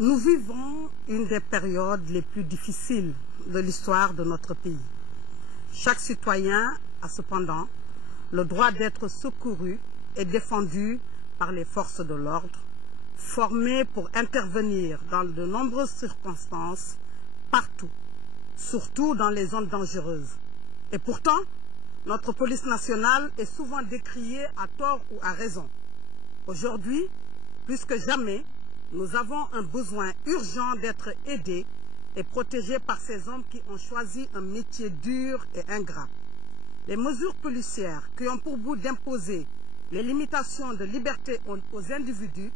Nous vivons une des périodes les plus difficiles de l'histoire de notre pays. Chaque citoyen a cependant le droit d'être secouru et défendu par les forces de l'ordre, formées pour intervenir dans de nombreuses circonstances, partout, surtout dans les zones dangereuses. Et pourtant, notre police nationale est souvent décriée à tort ou à raison. Aujourd'hui, plus que jamais, nous avons un besoin urgent d'être aidés et protégés par ces hommes qui ont choisi un métier dur et ingrat. Les mesures policières qui ont pour but d'imposer les limitations de liberté aux individus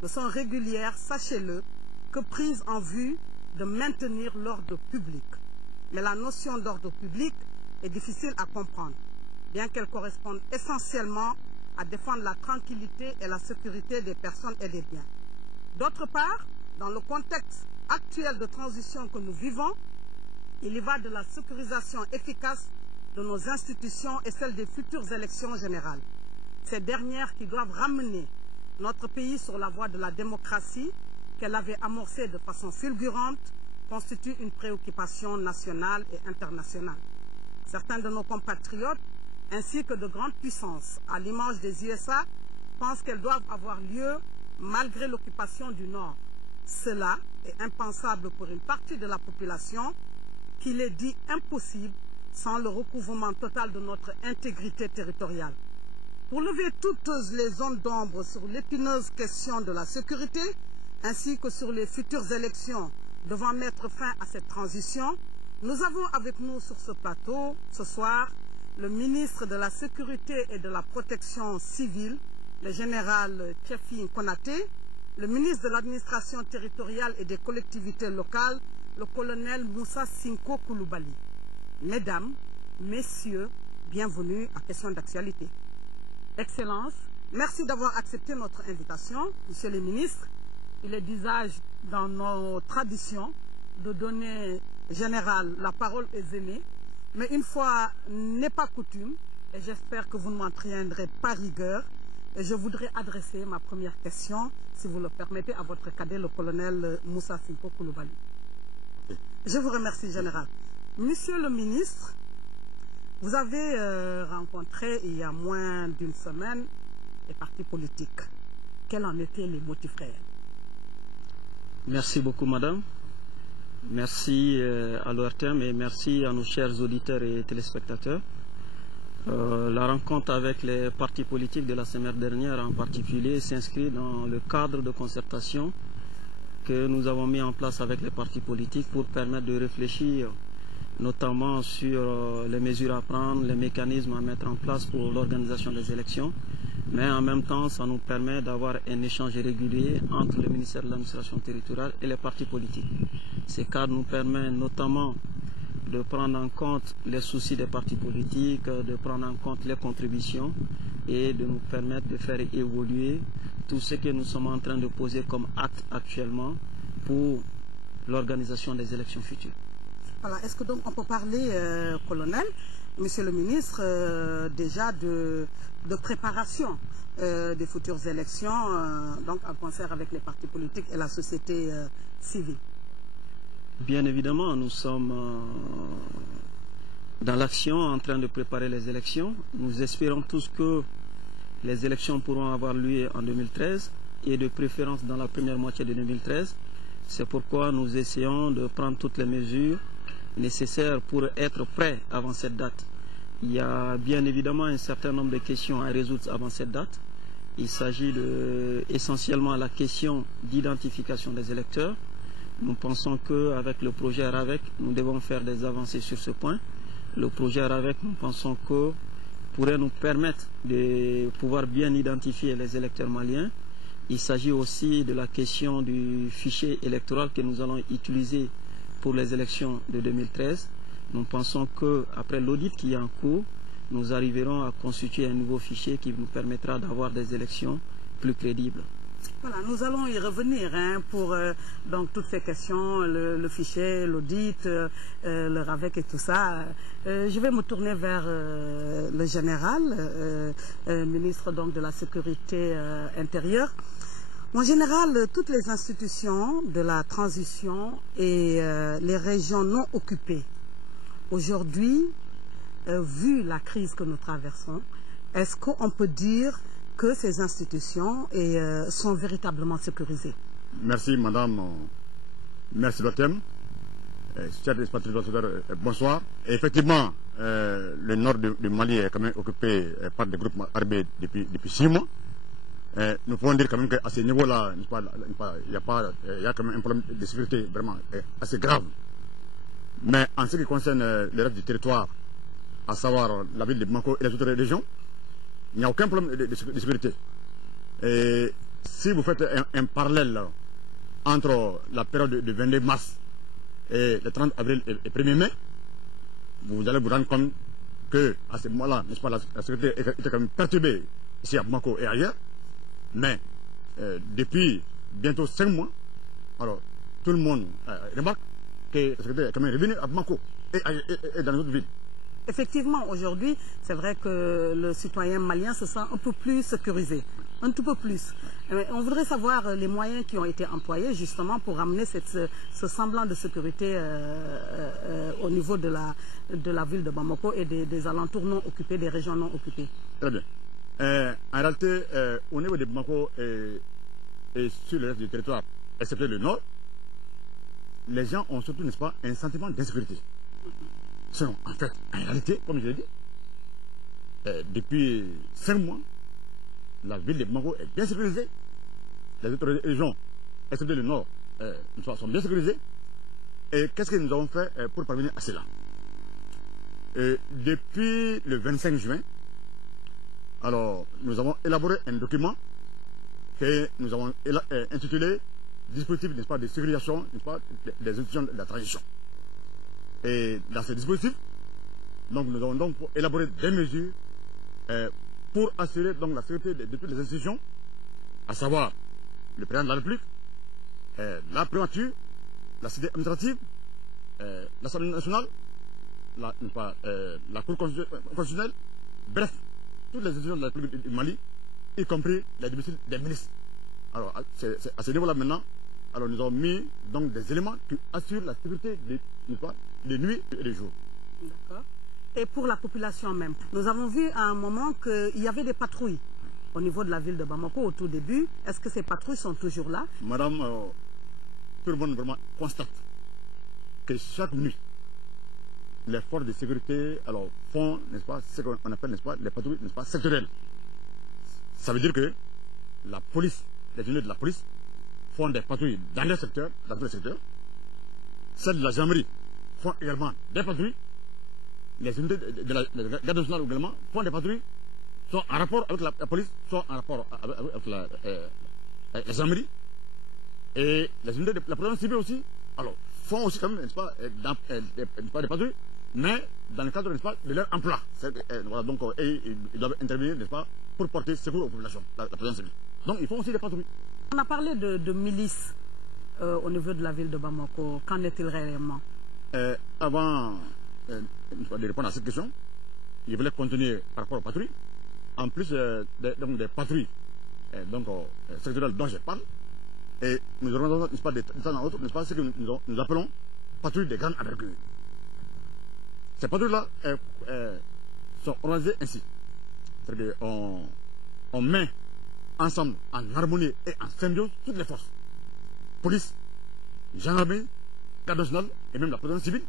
ne sont régulières, sachez-le, que prises en vue de maintenir l'ordre public. Mais la notion d'ordre public est difficile à comprendre, bien qu'elle corresponde essentiellement à défendre la tranquillité et la sécurité des personnes et des biens. D'autre part, dans le contexte actuel de transition que nous vivons, il y va de la sécurisation efficace de nos institutions et celle des futures élections générales. Ces dernières qui doivent ramener notre pays sur la voie de la démocratie qu'elle avait amorcée de façon fulgurante constituent une préoccupation nationale et internationale. Certains de nos compatriotes, ainsi que de grandes puissances, à l'image des USA, pensent qu'elles doivent avoir lieu malgré l'occupation du Nord. Cela est impensable pour une partie de la population qu'il est dit impossible sans le recouvrement total de notre intégrité territoriale. Pour lever toutes les zones d'ombre sur l'épineuse question de la sécurité, ainsi que sur les futures élections devant mettre fin à cette transition, nous avons avec nous sur ce plateau, ce soir, le ministre de la Sécurité et de la Protection civile, le général Tchefi Konaté, le ministre de l'Administration territoriale et des collectivités locales, le colonel Moussa Sinko Koulibaly. Mesdames, Messieurs, bienvenue à Question d'actualité. Excellence, merci d'avoir accepté notre invitation, Monsieur le ministre. Il est d'usage dans nos traditions de donner, général, la parole aux aînés, mais une fois n'est pas coutume, et j'espère que vous ne m'en tiendrez pas rigueur, et je voudrais adresser ma première question, si vous le permettez, à votre cadet, le colonel Moussa Sinko Koulibaly. Je vous remercie, général. Monsieur le ministre, vous avez rencontré il y a moins d'une semaine les partis politiques. Quels en étaient les motifs réels? Merci beaucoup, madame. Merci à l'ORTM et merci à nos chers auditeurs et téléspectateurs. La rencontre avec les partis politiques de la semaine dernière en particulier s'inscrit dans le cadre de concertation que nous avons mis en place avec les partis politiques pour permettre de réfléchir notamment sur les mesures à prendre, les mécanismes à mettre en place pour l'organisation des élections. Mais en même temps, ça nous permet d'avoir un échange régulier entre le ministère de l'administration territoriale et les partis politiques. Ces cadres nous permettent notamment de prendre en compte les soucis des partis politiques, de prendre en compte les contributions et de nous permettre de faire évoluer tout ce que nous sommes en train de poser comme acte actuellement pour l'organisation des élections futures. Voilà. Est-ce que donc on peut parler, colonel, monsieur le ministre, déjà de préparation des futures élections, donc en concert avec les partis politiques et la société civile? Bien évidemment, nous sommes dans l'action en train de préparer les élections. Nous espérons tous que les élections pourront avoir lieu en 2013 et de préférence dans la première moitié de 2013. C'est pourquoi nous essayons de prendre toutes les mesures nécessaires pour être prêts avant cette date. Il y a bien évidemment un certain nombre de questions à résoudre avant cette date. Il s'agit essentiellement la question d'identification des électeurs. Nous pensons qu'avec le projet RAVEC, nous devons faire des avancées sur ce point. Le projet RAVEC, nous pensons que pourrait nous permettre de pouvoir bien identifier les électeurs maliens. Il s'agit aussi de la question du fichier électoral que nous allons utiliser pour les élections de 2013. Nous pensons qu'après l'audit qui est en cours, nous arriverons à constituer un nouveau fichier qui nous permettra d'avoir des élections plus crédibles. Voilà, nous allons y revenir pour donc toutes ces questions, le fichier, l'audit, le RAVEC et tout ça. Je vais me tourner vers le général, ministre donc de la Sécurité intérieure. En général, toutes les institutions de la transition et les régions non occupées, aujourd'hui, vu la crise que nous traversons, est-ce qu'on peut dire que ces institutions sont véritablement sécurisées? Merci madame, merci le thème. Chers téléspectateurs, bonsoir. Et effectivement, le nord du Mali est quand même occupé par des groupes armés depuis 6 mois. Nous pouvons dire quand même qu'à ce niveau-là, il y a quand même un problème de sécurité vraiment assez grave. Mais en ce qui concerne le reste du territoire, à savoir la ville de Bamako et les autres régions, il n'y a aucun problème de sécurité. Et si vous faites un parallèle entre la période du 22 mars et le 30 avril et 1er mai, vous allez vous rendre compte que à ce moment-là, n'est-ce pas, la sécurité était quand même perturbée ici à Bamako et ailleurs. Mais depuis bientôt 5 mois, alors tout le monde remarque que la sécurité est quand même revenue à Bamako et dans les autres villes. Effectivement, aujourd'hui, c'est vrai que le citoyen malien se sent un peu plus sécurisé, un tout peu plus. On voudrait savoir les moyens qui ont été employés justement pour amener ce semblant de sécurité au niveau de la ville de Bamako et des alentours non occupés, des régions non occupées. Très bien. En réalité, au niveau de Bamako et sur le reste du territoire, excepté le nord, les gens ont surtout, n'est-ce pas, un sentiment d'insécurité. Sinon, en fait, en réalité, comme je l'ai dit, depuis 5 mois, la ville de Bamako est bien sécurisée. Les autres régions, excepté le nord, sont bien sécurisées. Et qu'est-ce que nous avons fait pour parvenir à cela? Depuis le 25 juin, alors, nous avons élaboré un document que nous avons intitulé Dispositif, n'est-ce pas, de sécurisation, n'est-ce pas, des institutions de la transition. Et dans ce dispositif, donc, nous avons donc élaboré des mesures pour assurer donc, la sécurité de toutes les institutions, à savoir le président de la République, la préfecture, la cité administrative, l'Assemblée nationale, la Cour constitutionnelle, bref, toutes les institutions de la République du Mali, y compris les domiciles des ministres. Alors, c'est à ce niveau-là maintenant, alors nous avons mis donc des éléments qui assurent la sécurité de nuit et de jour. D'accord. Et pour la population même, nous avons vu à un moment qu'il y avait des patrouilles au niveau de la ville de Bamako au tout début. Est-ce que ces patrouilles sont toujours là? Madame, tout le monde vraiment constate que chaque nuit, les forces de sécurité alors, font, n'est-ce pas, ce qu'on appelle, n'est-ce pas, les patrouilles, n'est-ce pas, sectorielles. Ça veut dire que la police, les unités de la police font des patrouilles dans les secteurs, dans tous les secteurs. Celles de la gendarmerie font également des patrouilles. Les unités de la garde nationale également font des patrouilles, sont en rapport avec la police, sont en rapport avec la gendarmerie. Et les unités de la protection civile aussi, alors, font aussi quand même, n'est-ce pas, des patrouilles, mais dans le cadre, n'est-ce pas, de leur emploi. Voilà, donc, ils doivent intervenir, n'est-ce pas, pour porter secours aux populations, la protection civile. Donc, ils font aussi des patrouilles. On a parlé de milices au niveau de la ville de Bamako. Qu'en est-il réellement? Avant de répondre à cette question, je voulais continuer par rapport aux patrouilles. En plus des patrouilles sectorielles dont je parle, et nous aurons, n'est-ce pas, de temps en autre, n'est-ce pas, ce que nous appelons patrouilles de grande envergure. Ces patrouilles-là sont organisées ainsi. C'est-à-dire qu'on met ensemble, en harmonie et en symbiose, toutes les forces. Police, gendarmerie, garde nationale et même la protection civile.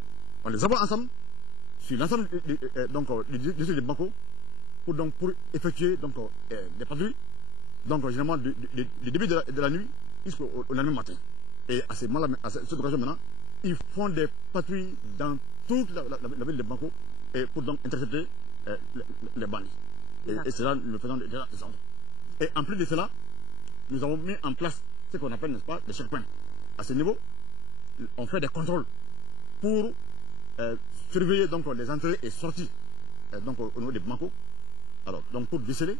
On les envoie ensemble sur l'ensemble du district de Bamako pour effectuer des patrouilles. Donc généralement du début de la nuit jusqu'au lendemain matin. Et à ce moment-là, à cette occasion maintenant, ils font des patrouilles dans toute la ville de Bamako et pour donc intercepter les bandits. Et cela, nous le faisons déjà des ordres. Et en plus de cela, nous avons mis en place ce qu'on appelle, n'est-ce pas, des checkpoints. À ce niveau, on fait des contrôles pour surveiller donc les entrées et sorties au niveau de Bamako. Alors, donc pour déceler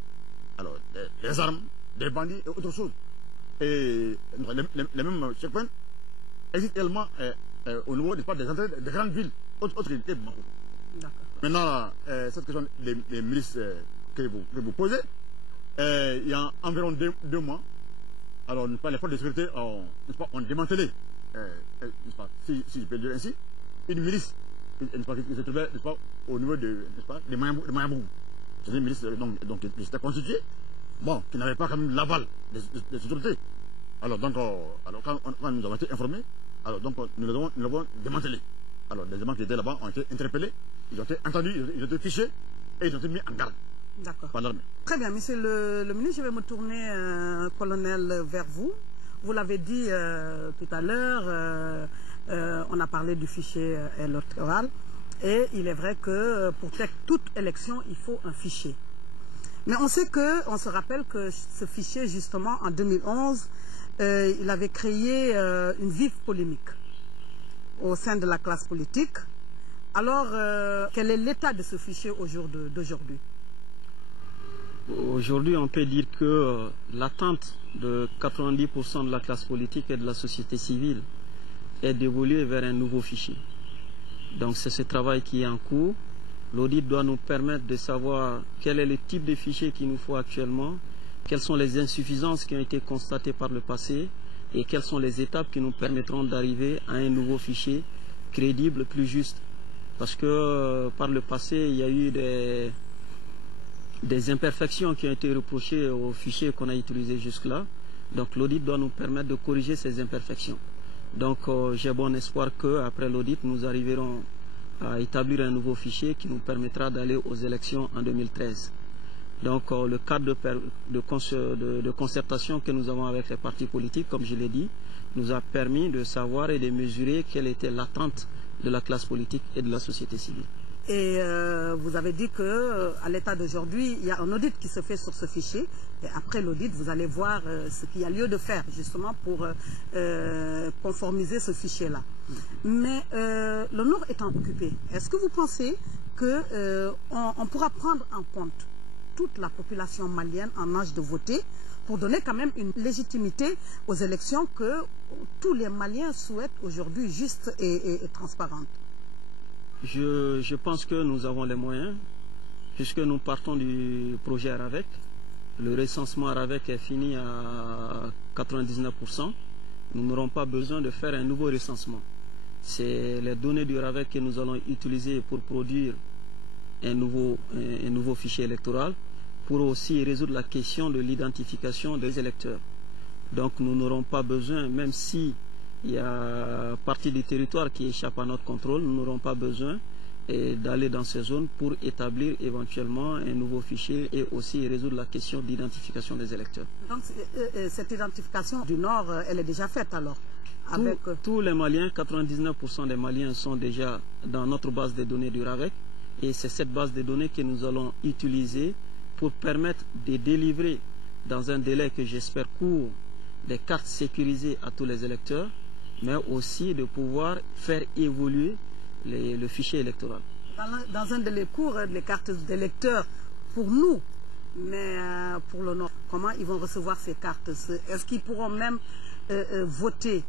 des armes, des bandits et autre chose. Et les mêmes checkpoints existent également au niveau des entrées des grandes villes, autres que Bamako. Maintenant, cette question des milices que vous posez, il y a environ deux mois, alors les forces de sécurité ont démantelé, si je peux le dire ainsi, une milice qui se trouvait au niveau de Mayambou. C'est une milice donc, qui s'était constituée, bon, qui n'avait pas quand même l'aval des autorités. Alors, donc, quand nous avons été informés, alors, donc, nous l'avons démantelé. Alors, les éléments qui étaient là-bas ont été interpellés, ils ont été entendus, ils ont été fichés et ils ont été mis en garde. D'accord. Très bien, monsieur le ministre, je vais me tourner, colonel, vers vous. Vous l'avez dit tout à l'heure, on a parlé du fichier électoral. Et il est vrai que pour toute élection, il faut un fichier. Mais on se rappelle que ce fichier, justement, en 2011, il avait créé une vive polémique au sein de la classe politique. Alors, quel est l'état de ce fichier d'aujourd'hui? Aujourd'hui, on peut dire que l'attente de 90% de la classe politique et de la société civile est d'évoluer vers un nouveau fichier. Donc c'est ce travail qui est en cours. L'audit doit nous permettre de savoir quel est le type de fichier qu'il nous faut actuellement, quelles sont les insuffisances qui ont été constatées par le passé et quelles sont les étapes qui nous permettront d'arriver à un nouveau fichier crédible, plus juste. Parce que par le passé, il y a eu des imperfections qui ont été reprochées au fichier qu'on a utilisé jusque-là. Donc l'audit doit nous permettre de corriger ces imperfections. Donc j'ai bon espoir qu'après l'audit, nous arriverons à établir un nouveau fichier qui nous permettra d'aller aux élections en 2013. Donc le cadre de concertation que nous avons avec les partis politiques, comme je l'ai dit, nous a permis de savoir et de mesurer quelle était l'attente de la classe politique et de la société civile. Et vous avez dit qu'à l'état d'aujourd'hui, il y a un audit qui se fait sur ce fichier. Et après l'audit, vous allez voir ce qu'il y a lieu de faire, justement, pour conformiser ce fichier-là. Mais le Nord étant occupé, est-ce que vous pensez qu'on pourra prendre en compte toute la population malienne en âge de voter pour donner quand même une légitimité aux élections que tous les Maliens souhaitent aujourd'hui justes et transparentes? Je pense que nous avons les moyens, puisque nous partons du projet Aravec. Le recensement Aravec est fini à 99%. Nous n'aurons pas besoin de faire un nouveau recensement. C'est les données du Aravec que nous allons utiliser pour produire un nouveau fichier électoral, pour aussi résoudre la question de l'identification des électeurs. Donc nous n'aurons pas besoin, même si il y a partie du territoire qui échappe à notre contrôle, nous n'aurons pas besoin d'aller dans ces zones pour établir éventuellement un nouveau fichier et aussi résoudre la question d'identification des électeurs. Donc cette identification du Nord, elle est déjà faite alors avec... Tous les Maliens, 99% des Maliens sont déjà dans notre base de données du RAVEC et c'est cette base de données que nous allons utiliser pour permettre de délivrer dans un délai que j'espère court des cartes sécurisées à tous les électeurs, mais aussi de pouvoir faire évoluer le fichier électoral. Dans un délai court, les cartes d'électeurs pour nous, mais pour le Nord, comment ils vont recevoir ces cartes? Est-ce qu'ils pourront même voter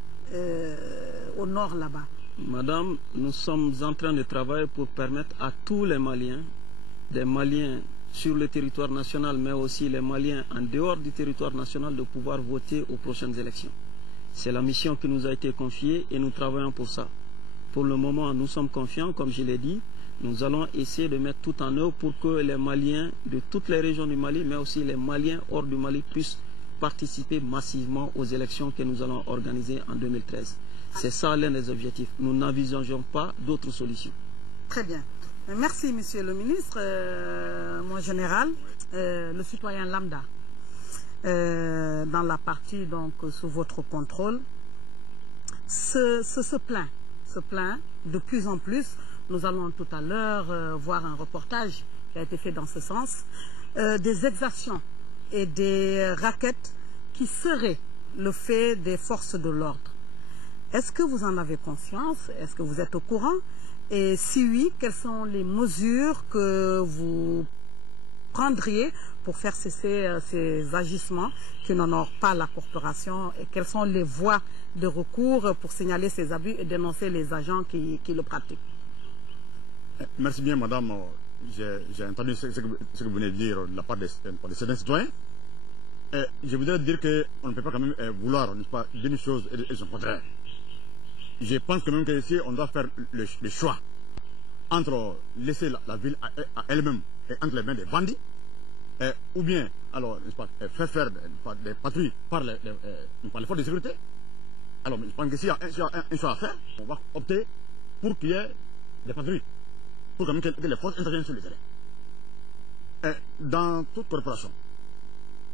au Nord là-bas? Madame, nous sommes en train de travailler pour permettre à tous les Maliens, des Maliens sur le territoire national, mais aussi les Maliens en dehors du territoire national, de pouvoir voter aux prochaines élections. C'est la mission qui nous a été confiée et nous travaillons pour ça. Pour le moment, nous sommes confiants, comme je l'ai dit. Nous allons essayer de mettre tout en œuvre pour que les Maliens de toutes les régions du Mali, mais aussi les Maliens hors du Mali, puissent participer massivement aux élections que nous allons organiser en 2013. C'est ça l'un des objectifs. Nous n'envisageons pas d'autres solutions. Très bien. Merci, monsieur le ministre. Mon général, le citoyen lambda, dans la partie donc sous votre contrôle, se plaint de plus en plus. Nous allons tout à l'heure voir un reportage qui a été fait dans ce sens, des exactions et des rackets qui seraient le fait des forces de l'ordre. Est-ce que vous en avez conscience? Est-ce que vous êtes au courant? Et si oui, quelles sont les mesures que vous prendriez pour faire cesser ces agissements qui n'honorent pas la corporation? Et quelles sont les voies de recours pour signaler ces abus et dénoncer les agents qui le pratiquent? Merci bien, madame. J'ai entendu ce que vous venez de dire de la part de certains citoyens. je voudrais dire qu'on ne peut pas quand même vouloir, n'est-ce pas, d'une chose et son contraire. Je pense quand même que si on doit faire le choix entre laisser la ville à elle-même et entre les mains des bandits, ou bien alors, n'est-ce pas, faire des patrouilles par les forces de sécurité, alors je pense que s'il y a un choix à faire, on va opter pour qu'il y ait des patrouilles, pour quand même que les forces interviennent sur le terrain. Dans toute corporation,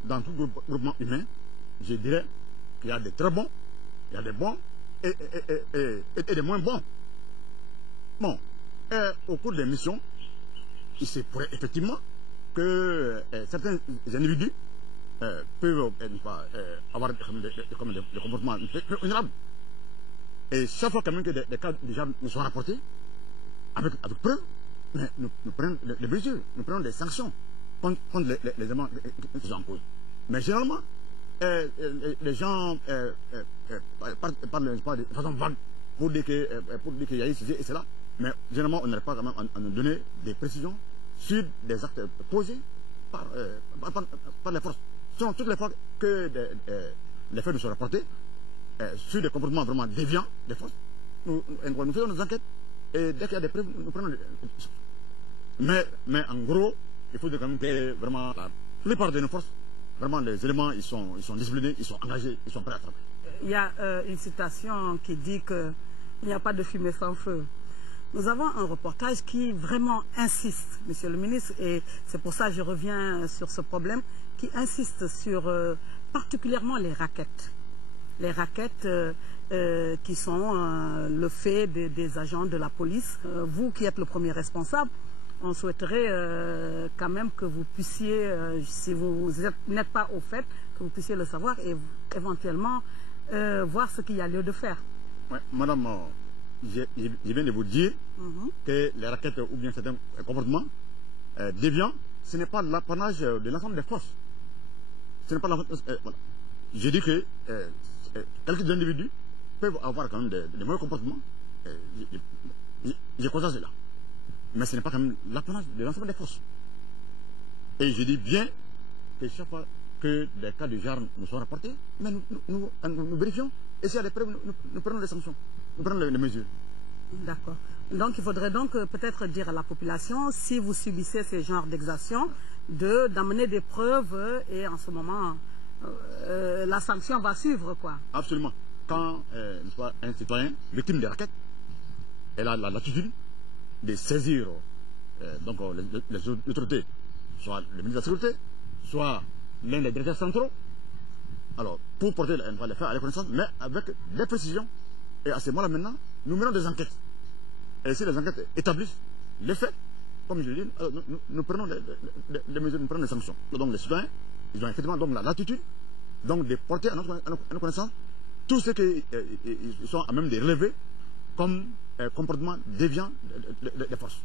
dans tout groupement humain, je dirais qu'il y a des très bons, il y a des bons et des moins bons. Bon, au cours des missions, il se pourrait effectivement que certains individus peuvent avoir des comportements honorables. Et chaque fois quand même que des cas déjà nous sont rapportés, avec preuve, mais nous prenons des mesures, nous prenons des sanctions contre les éléments qui sont en cause. Mais généralement, les gens parlent de façon vague pour dire qu'il y a ceci et cela, mais généralement on n'arrive pas quand même à nous donner des précisions sur des actes posés par les forces. Selon toutes les fois que les faits nous sont rapportés, sur des comportements vraiment déviants des forces, nous faisons nos enquêtes et dès qu'il y a des preuves, nous prenons mais en gros, il faut dire quand même que vraiment la plupart de nos forces, vraiment les éléments, ils sont disciplinés, ils sont engagés, ils sont prêts à travailler. Il y a une citation qui dit qu'il n'y a pas de fumée sans feu. Nous avons un reportage qui vraiment insiste, Monsieur le ministre, et c'est pour ça que je reviens sur ce problème, qui insiste sur particulièrement les raquettes. Les raquettes qui sont le fait des agents de la police. Vous qui êtes le premier responsable, on souhaiterait quand même que vous puissiez, si vous n'êtes pas au fait, que vous puissiez le savoir et éventuellement voir ce qu'il y a lieu de faire. Ouais, madame, je viens de vous dire que les raquettes ou bien certains comportements déviants, ce n'est pas l'apanage de l'ensemble des forces. Ce n'est pas voilà. Je dis que quelques individus peuvent avoir quand même des mauvais comportements. J'ai conscience de là. Mais ce n'est pas quand même l'apanage de l'ensemble des forces. Et je dis bien que chaque fois que des cas de genre nous sont rapportés, mais nous vérifions. Et s'il y a des preuves, nous prenons les sanctions, nous prenons les mesures. D'accord. Donc il faudrait donc peut-être dire à la population, si vous subissez ces genres d'exactions, d'amener des preuves et en ce moment, la sanction va suivre, quoi. Absolument. Quand un citoyen victime des raquettes, elle a l'attitude de saisir les autorités, soit le ministre de la Sécurité, soit l'un des directeurs centraux, alors pour porter les faits à la connaissance, mais avec des précisions. Et à ce moment-là maintenant, nous menons des enquêtes. Et si les enquêtes établissent les faits, comme je le dis, nous prenons des mesures, nous prenons des sanctions. Donc les citoyens, ils ont effectivement donc l'attitude de porter à notre connaissance tout ce qu'ils sont à même de relever comme comportement déviant des forces.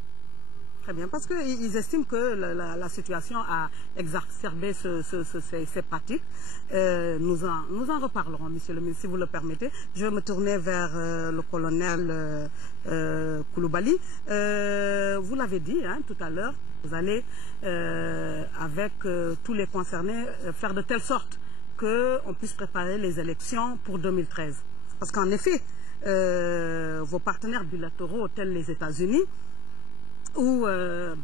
Très bien, parce qu'ils estiment que la situation a exacerbé ces pratiques. Nous en reparlerons, Monsieur le ministre, si vous le permettez. Je vais me tourner vers le colonel Koulibaly. Vous l'avez dit tout à l'heure, vous allez, avec tous les concernés, faire de telle sorte qu'on puisse préparer les élections pour 2013. Parce qu'en effet, vos partenaires bilatéraux, tels les États-Unis, où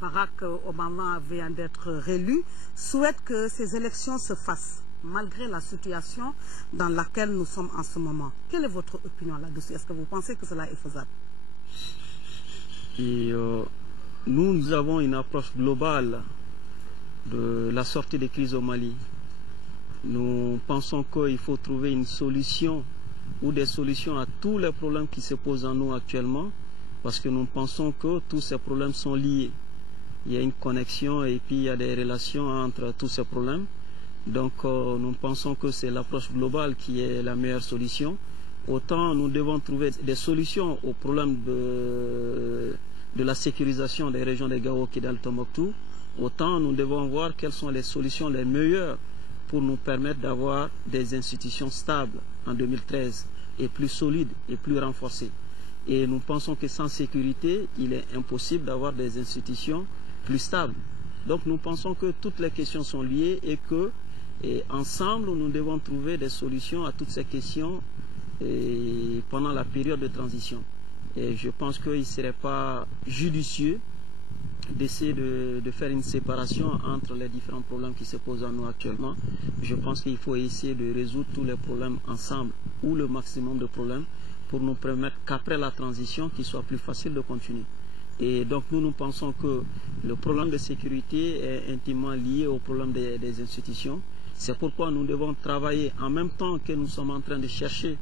Barack Obama vient d'être réélu, souhaitent que ces élections se fassent, malgré la situation dans laquelle nous sommes en ce moment. Quelle est votre opinion là-dessus? Est-ce que vous pensez que cela est faisable? Et, nous avons une approche globale de la sortie des crises au Mali. Nous pensons qu'il faut trouver une solution ou des solutions à tous les problèmes qui se posent en nous actuellement, parce que nous pensons que tous ces problèmes sont liés. Il y a une connexion et puis il y a des relations entre tous ces problèmes. Donc nous pensons que c'est l'approche globale qui est la meilleure solution. Autant nous devons trouver des solutions aux problèmes de la sécurisation des régions de Gao et d'Al-Tombouctou, autant nous devons voir quelles sont les solutions les meilleures pour nous permettre d'avoir des institutions stables en 2013 et plus solides et plus renforcées. Et nous pensons que sans sécurité, il est impossible d'avoir des institutions plus stables. Donc nous pensons que toutes les questions sont liées et que Et ensemble, nous devons trouver des solutions à toutes ces questions pendant la période de transition. Et je pense qu'il ne serait pas judicieux d'essayer de faire une séparation entre les différents problèmes qui se posent à nous actuellement. Je pense qu'il faut essayer de résoudre tous les problèmes ensemble ou le maximum de problèmes pour nous permettre qu'après la transition, qu'il soit plus facile de continuer. Et donc nous pensons que le problème de sécurité est intimement lié au problème des institutions. C'est pourquoi nous devons travailler en même temps que nous sommes en train de chercher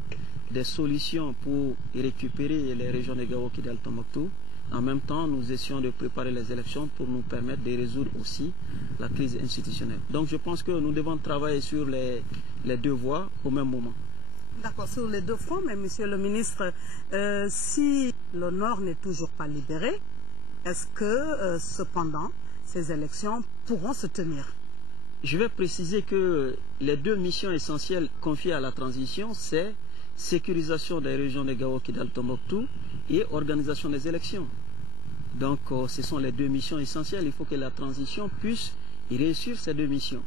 des solutions pour récupérer les régions de Gao et d'Al-Tombouctou. En même temps, nous essayons de préparer les élections pour nous permettre de résoudre aussi la crise institutionnelle. Donc je pense que nous devons travailler sur les deux voies au même moment. D'accord, sur les deux fronts, mais Monsieur le ministre, si le Nord n'est toujours pas libéré, est-ce que cependant ces élections pourront se tenir? Je vais préciser que les deux missions essentielles confiées à la transition, c'est sécurisation des régions de Gao et d'Al-Tombouctou et organisation des élections. Donc ce sont les deux missions essentielles. Il faut que la transition puisse réussir ces deux missions.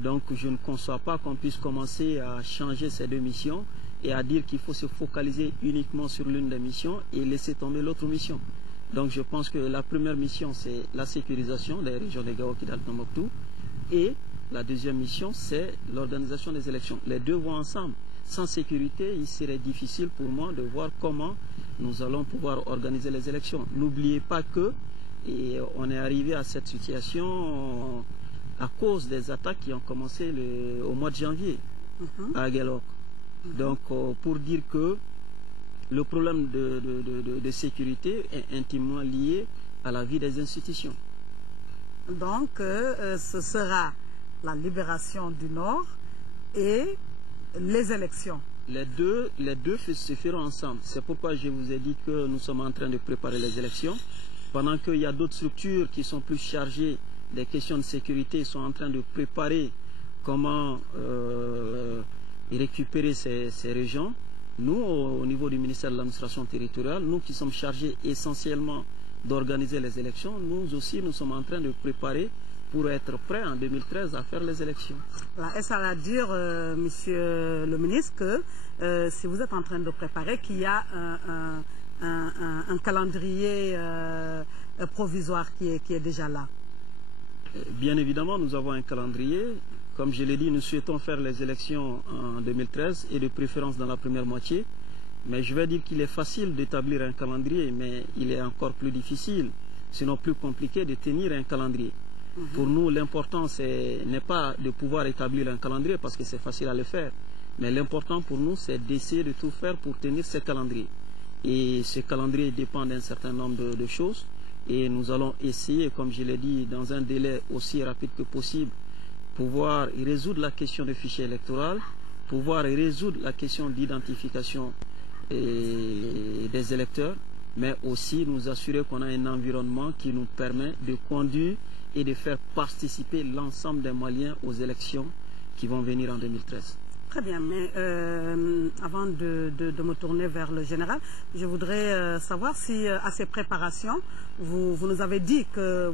Donc je ne conçois pas qu'on puisse commencer à changer ces deux missions et à dire qu'il faut se focaliser uniquement sur l'une des missions et laisser tomber l'autre mission. Donc je pense que la première mission, c'est la sécurisation des régions de Gao et d'Al-Tombouctou et la deuxième mission, c'est l'organisation des élections. Les deux vont ensemble. Sans sécurité, il serait difficile pour moi de voir comment nous allons pouvoir organiser les élections. N'oubliez pas que on est arrivé à cette situation à cause des attaques qui ont commencé au mois de janvier à Aguelok. Donc pour dire que le problème de sécurité est intimement lié à la vie des institutions. Donc ce sera la libération du Nord et les élections. Les deux se feront ensemble. C'est pourquoi je vous ai dit que nous sommes en train de préparer les élections. Pendant qu'il y a d'autres structures qui sont plus chargées des questions de sécurité, sont en train de préparer comment récupérer ces régions. Nous, au niveau du ministère de l'administration territoriale, nous qui sommes chargés essentiellement d'organiser les élections, nous aussi, nous sommes en train de préparer pour être prêts en 2013 à faire les élections. Est-ce à dire, Monsieur le ministre, que si vous êtes en train de préparer, qu'il y a un calendrier provisoire qui est déjà là? Bien évidemment, nous avons un calendrier. Comme je l'ai dit, nous souhaitons faire les élections en 2013 et de préférence dans la première moitié. Mais je vais dire qu'il est facile d'établir un calendrier, mais il est encore plus difficile, sinon plus compliqué, de tenir un calendrier. Pour nous, l'important n'est pas de pouvoir établir un calendrier parce que c'est facile à le faire. Mais l'important pour nous, c'est d'essayer de tout faire pour tenir ce calendrier. Et ce calendrier dépend d'un certain nombre de choses. Et nous allons essayer, comme je l'ai dit, dans un délai aussi rapide que possible, pouvoir résoudre la question du fichier électoral, pouvoir résoudre la question d'identification des électeurs, mais aussi nous assurer qu'on a un environnement qui nous permet de conduire et de faire participer l'ensemble des Maliens aux élections qui vont venir en 2013. Très bien, mais avant de me tourner vers le général, je voudrais savoir si à ces préparations, vous nous avez dit que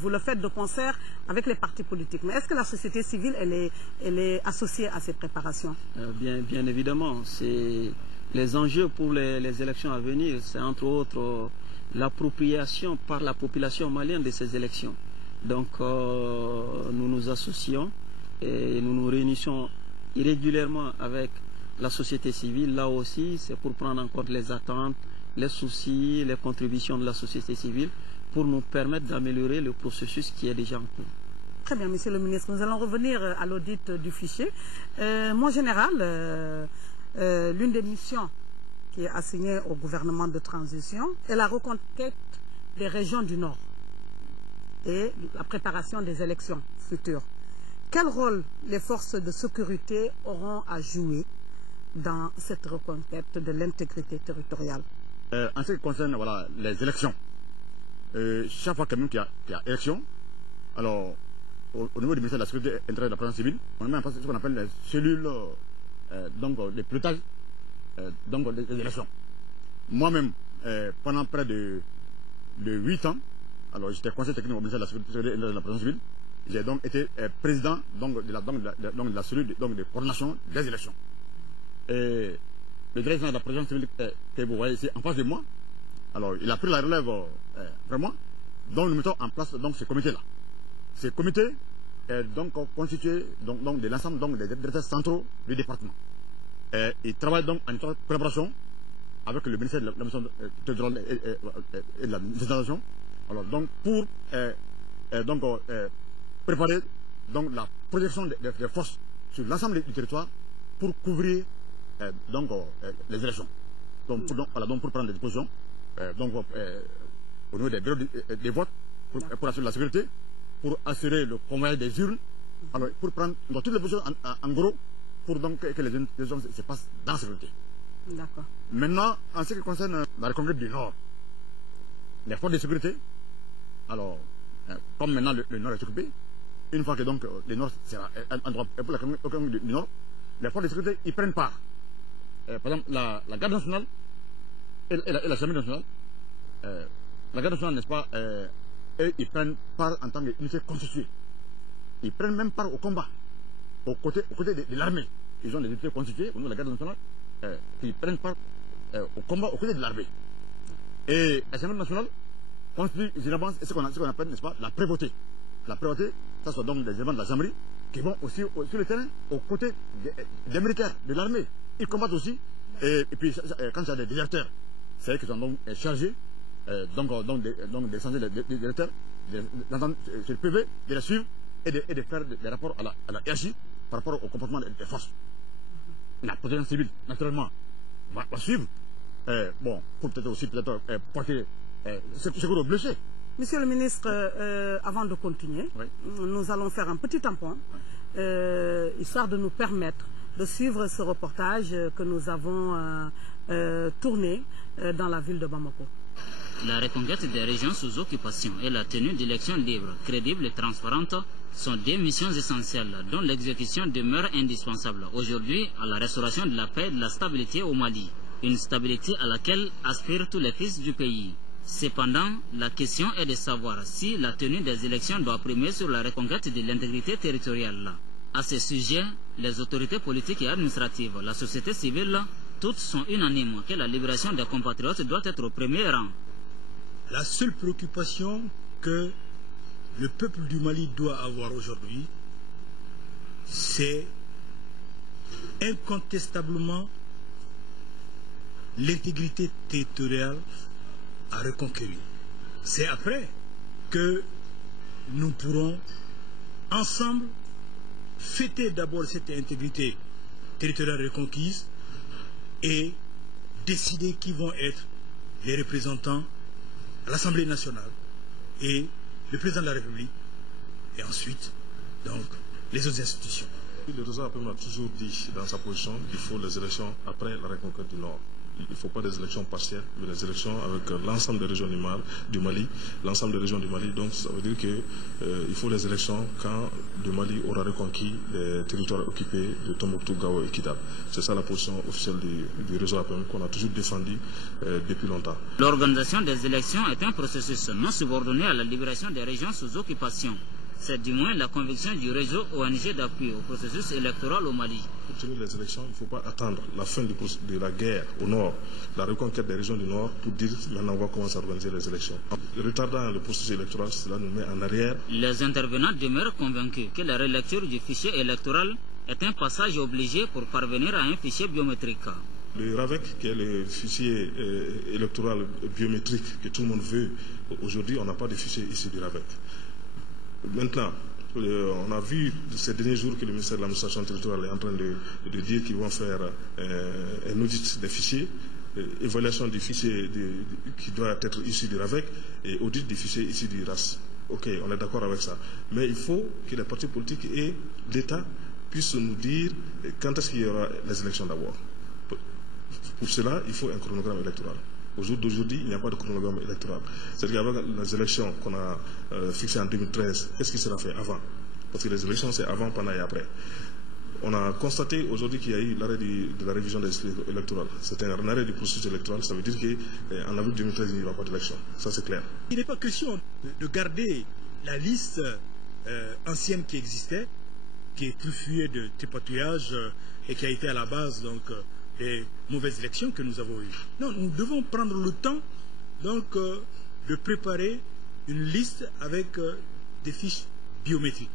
vous le faites de concert avec les partis politiques. Mais est-ce que la société civile, elle est associée à ces préparations? Bien évidemment. Les enjeux pour les élections à venir, c'est entre autres l'appropriation par la population malienne de ces élections. Donc nous nous associons et nous nous réunissons régulièrement avec la société civile. Là aussi, c'est pour prendre en compte les attentes, les soucis, les contributions de la société civile pour nous permettre d'améliorer le processus qui est déjà en cours. Très bien, Monsieur le ministre. Nous allons revenir à l'audit du fichier. Mon général, l'une des missions qui est assignée au gouvernement de transition est la reconquête des régions du Nord et la préparation des élections futures. Quel rôle les forces de sécurité auront à jouer dans cette reconquête de l'intégrité territoriale? En ce qui concerne les élections, chaque fois qu'il y a élection, alors au niveau du ministère de la Sécurité intérieure et de la Protection civile, on met en place ce qu'on appelle les cellules de pilotage des élections. Moi-même, pendant près de 8 ans, alors j'étais conseiller technique au ministère de la Sécurité intérieure et de la Protection civile, j'ai donc été président de la cellule de coordination des élections. Et le directeur de la présidence civile que vous voyez ici en face de moi, alors il a pris la relève vraiment, donc nous mettons en place donc ce comité-là. Ce comité est donc constitué donc de l'ensemble des directeurs centraux du département. Et il travaille donc en étroite collaboration avec le ministère de l'administration territoriale et de la décentralisation. Alors donc pour préparer donc la projection des forces sur l'ensemble du territoire pour couvrir les élections. Donc pour prendre des dispositions au niveau des bureaux des votes pour assurer la sécurité, pour assurer le convoi des urnes, alors pour prendre toutes les positions en gros pour donc que les élections se passent dans la sécurité. D'accord. Maintenant, en ce qui concerne la reconquête du Nord, les forces de sécurité, alors comme maintenant le Nord est occupé, une fois que donc le Nord sera un droit pour la reconquête du Nord, les forces de sécurité y prennent part. Par exemple, la garde nationale et la gendarmerie nationale, la garde nationale, n'est-ce pas, eux, ils prennent part en tant qu'unité constituée. Ils prennent même part au combat, aux côtés de l'armée. Ils ont des unités constituées au niveau de la garde nationale, qui prennent part au combat aux côtés de l'armée. Et la gendarmerie nationale constitue généralement ce qu'on appelle, n'est-ce pas, la prévôté. La prévôté, ça sont donc des éléments de la gendarmerie qui vont aussi sur le terrain aux côtés des militaires, de l'armée. Ils combattent aussi. Et puis, quand il y a des déserteurs, c'est eux qui sont donc chargés des censés des déserteurs, d'entendre sur le PV, de les suivre et de faire des rapports à la hiérarchie par rapport au comportement des forces. La protection civile, naturellement, va suivre. Pour peut-être aussi porter secours aux blessés. Monsieur le ministre, avant de continuer, oui, nous allons faire un petit tampon, histoire de nous permettre de suivre ce reportage que nous avons tourné dans la ville de Bamako. La reconquête des régions sous occupation et la tenue d'élections libres, crédibles et transparentes sont des missions essentielles dont l'exécution demeure indispensable aujourd'hui à la restauration de la paix et de la stabilité au Mali. Une stabilité à laquelle aspirent tous les fils du pays. Cependant, la question est de savoir si la tenue des élections doit primer sur la reconquête de l'intégrité territoriale. À ce sujet, les autorités politiques et administratives, la société civile, toutes sont unanimes que la libération des compatriotes doit être au premier rang. La seule préoccupation que le peuple du Mali doit avoir aujourd'hui, c'est incontestablement l'intégrité territoriale à reconquérir. C'est après que nous pourrons ensemble fêter d'abord cette intégrité territoriale reconquise et décider qui vont être les représentants à l'Assemblée nationale et le président de la République et ensuite donc les autres institutions. Le réseau APM a toujours dit dans sa position qu'il faut les élections après la reconquête du Nord. Il ne faut pas des élections partielles, mais des élections avec l'ensemble des régions du Mali, l'ensemble des régions du Mali. Donc ça veut dire qu'il faut les élections quand le Mali aura reconquis les territoires occupés de Tombouctou, Gao et Kidal. C'est ça la position officielle du réseau APM qu'on a toujours défendu depuis longtemps. L'organisation des élections est un processus non subordonné à la libération des régions sous occupation. C'est du moins la conviction du réseau ONG d'appui au processus électoral au Mali. Pour tenir les élections, il ne faut pas attendre la fin de la guerre au Nord, la reconquête des régions du Nord, pour dire maintenant on va commencer à organiser les élections. Retardant le processus électoral, cela nous met en arrière. Les intervenants demeurent convaincus que la relecture du fichier électoral est un passage obligé pour parvenir à un fichier biométrique. Le RAVEC, qui est le fichier électoral biométrique que tout le monde veut, aujourd'hui on n'a pas de fichier ici du RAVEC. Maintenant, on a vu ces derniers jours que le ministère de l'administration territoriale est en train de dire qu'ils vont faire un audit des fichiers, évaluation du fichier qui doit être issu du RAVEC et audit des fichiers issus du RAS. Ok, on est d'accord avec ça. Mais il faut que les partis politiques et l'État puissent nous dire quand est-ce qu'il y aura les élections d'abord. Pour cela, il faut un chronogramme électoral. Au jour d'aujourd'hui, il n'y a pas de chronogramme électoral. C'est-à-dire qu'avec les élections qu'on a fixées en 2013, qu'est-ce qui sera fait avant? Parce que les élections, c'est avant, pendant et après. On a constaté aujourd'hui qu'il y a eu l'arrêt de la révision des listes électorales. C'est un arrêt du processus électoral. Ça veut dire qu'en avril 2013, il n'y aura pas d'élection. Ça, c'est clair. Il n'est pas question de garder la liste ancienne qui existait, qui est truffée de tripatouillage et qui a été à la base donc, des mauvaises élections que nous avons eues. Non, nous devons prendre le temps donc, de préparer une liste avec des fiches biométriques.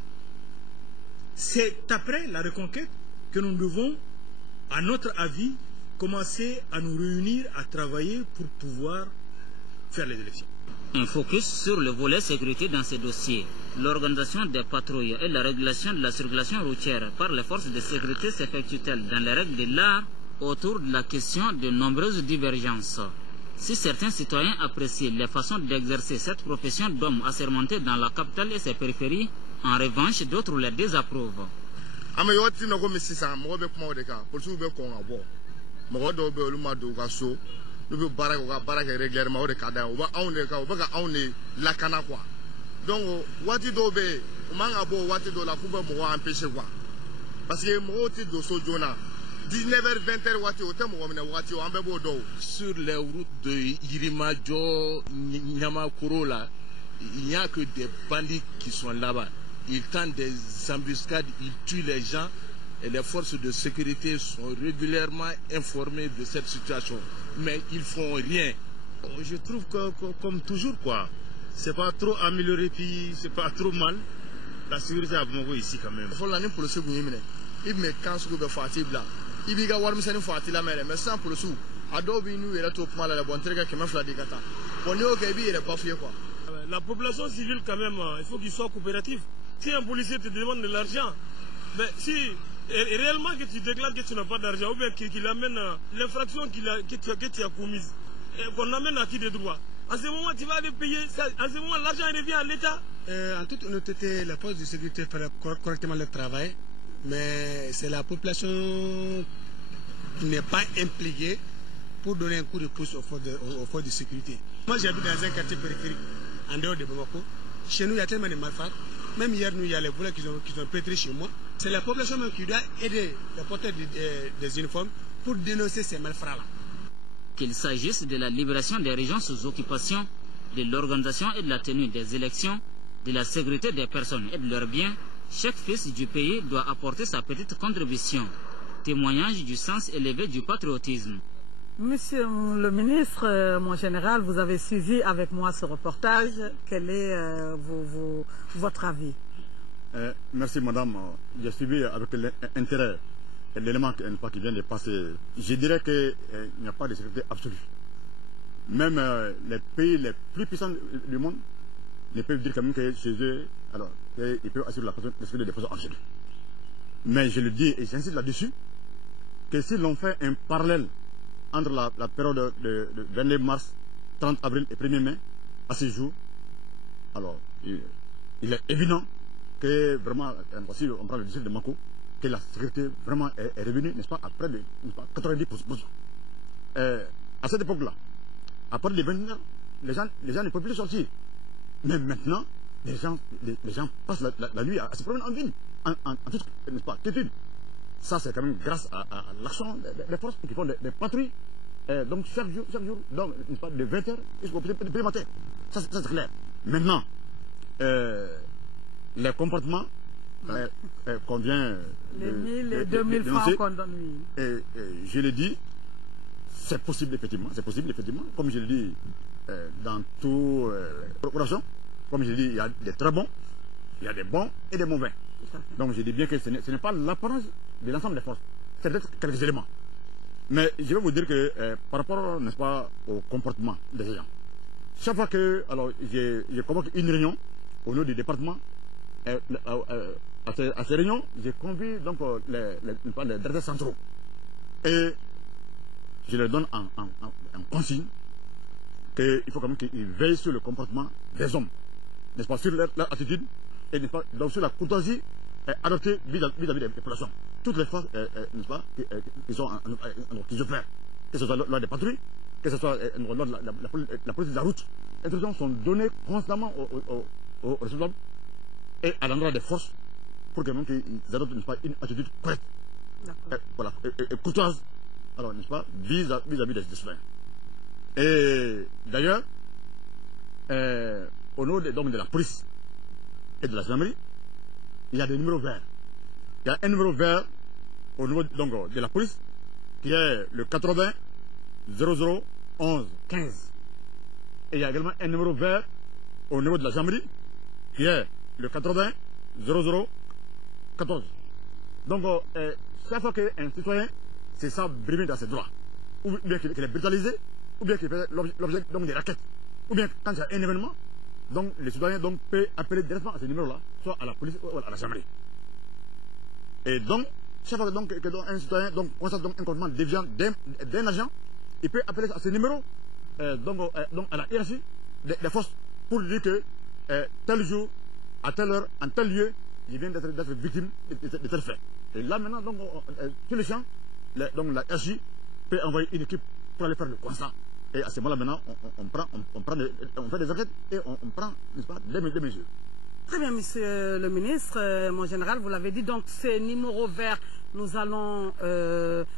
C'est après la reconquête que nous devons, à notre avis, commencer à nous réunir, à travailler pour pouvoir faire les élections. Un focus sur le volet sécurité dans ces dossiers. L'organisation des patrouilles et la régulation de la circulation routière par les forces de sécurité s'effectue-t-elle dans les règles de l'art autour de la question de nombreuses divergences? Si certains citoyens apprécient les façons d'exercer cette profession d'homme assermenté dans la capitale et ses périphéries, en revanche, d'autres les désapprouvent. Nous pouvons barrer régulièrement au Canada. Donc, wati dobe, manga bo wati do la coupe mo empêcher quoi. Parce que mo ti do so jona 19h 20h wati o temo mo wati o ambe bo do. Sur les routes de Irimajo, Nyamakuro là, il n'y a que des bandits qui sont là-bas. Ils tentent des embuscades, ils tuent les gens et les forces de sécurité sont régulièrement informées de cette situation. Mais ils font rien. Je trouve que comme toujours quoi. C'est pas trop amélioré, puis c'est pas trop mal. La sécurité à Bamako ici quand même. Il faut l'année pour le second. Il me casse le fatigué là. Il y a warm sen fatigué là mais sans pour le sou. Adobe nous est trop mal à la bonne trega qui m'a fait la dégata. On est au Gabi il est pas fier quoi. La population civile quand même, il faut qu'il soit coopératif. Si un policier te demande de l'argent, mais si réellement que tu déclares que tu n'as pas d'argent ou bien qu'il amène l'infraction que tu as commise, qu'on amène à qui des droits. En ce moment, tu vas aller payer, en ce moment, l'argent revient à l'État. En toute honnêteté, les forces de sécurité font correctement leur travail, mais c'est la population qui n'est pas impliquée pour donner un coup de pouce aux forces de sécurité. Moi, j'habite dans un quartier périphérique, en dehors de Bamako. Chez nous, il y a tellement de malfrats. Même hier, il y a les volets qui ont pétré chez moi. C'est la population même qui doit aider les porteurs des uniformes pour dénoncer ces malfrats-là. Qu'il s'agisse de la libération des régions sous occupation, de l'organisation et de la tenue des élections, de la sécurité des personnes et de leurs biens, chaque fils du pays doit apporter sa petite contribution. Témoignage du sens élevé du patriotisme. Monsieur le ministre, mon général, vous avez suivi avec moi ce reportage. Quel est votre avis? Merci madame. J'ai suivi avec l'intérêt l'élément qui vient de passer. Je dirais qu'il n'y a pas de sécurité absolue. Même les pays les plus puissants du monde ne peuvent dire quand même que chez eux, alors, ils peuvent assurer la sécurité des façons absolues. Mais je le dis et j'insiste là-dessus, que si l'on fait un parallèle entre la période de 22 mars, 30 avril et 1er mai, à ce jour, alors il est évident que vraiment, si on prend le district de Mako, que la sécurité vraiment est revenue, n'est-ce pas, à près de 90%. À cette époque-là, à partir des 20 heures, les gens ne peuvent plus sortir. Mais maintenant, les gens passent la nuit à se promener en ville, en toute, n'est-ce pas, quiétude. Ça, c'est quand même grâce à l'action des forces qui font des patrouilles. Donc, chaque jour, donc, n'est-ce pas, de 20h jusqu'au premier matin. Ça, c'est clair. Maintenant, les comportements qu'on vient les 1000 et 2000 francs qu'on donne, oui. Je l'ai dit, c'est possible effectivement, comme je l'ai dit dans toutes les corporations, comme je l'ai dit, il y a des très bons, il y a des bons et des mauvais. Donc je dis bien que ce n'est pas l'apparence de l'ensemble des forces, c'est peut-être quelques éléments. Mais je vais vous dire que par rapport, n'est-ce pas, au comportement des gens, chaque fois que j'ai convoqué une réunion au niveau du département, à ces réunions, j'ai convié donc les directeurs centraux. Et je leur donne en consigne qu'il faut quand même qu'ils veillent sur le comportement des hommes, n'est-ce pas, sur leur attitude, et n'est-ce pas, donc sur la courtoisie adoptée vis-à-vis des populations. Toutes les forces, n'est-ce pas, qui se font, que ce soit lors des patrouilles, que ce soit lors de la police de la route, les instructions sont données constamment aux responsables et à l'endroit des forces pour qu'ils adoptent, n'est-ce pas, une attitude correcte, voilà, et courtoise, alors, n'est-ce pas, vis-à-vis des citoyens. Et d'ailleurs, au nom donc de la police et de la gendarmerie, il y a des numéros verts. Il y a un numéro vert au niveau donc, de la police qui est le 80 00 11 15. Et il y a également un numéro vert au niveau de la gendarmerie qui est le 80 00 14. Donc, chaque fois qu'un citoyen se sent brimé dans ses droits, ou bien qu'il est brutalisé, ou bien qu'il fait l'objet des raquettes, ou bien quand il y a un événement, donc les citoyens donc, peuvent appeler directement à ce numéro-là, soit à la police ou à la gendarmerie. Et donc, chaque fois qu'un citoyen constate un comportement déviant d'un agent, il peut appeler à ce numéro donc à la hiérarchie des forces pour dire que tel jour, à telle heure, en tel lieu, il vient d'être victime de tel fait. Et là maintenant, donc, sur les champs, la hiérarchie peut envoyer une équipe pour aller faire le constat. Et à ce moment-là, maintenant, on fait des enquêtes et on prend, n'est-ce pas, des mesures. Très bien, monsieur le ministre. Mon général, vous l'avez dit, donc ces numéros verts, nous allons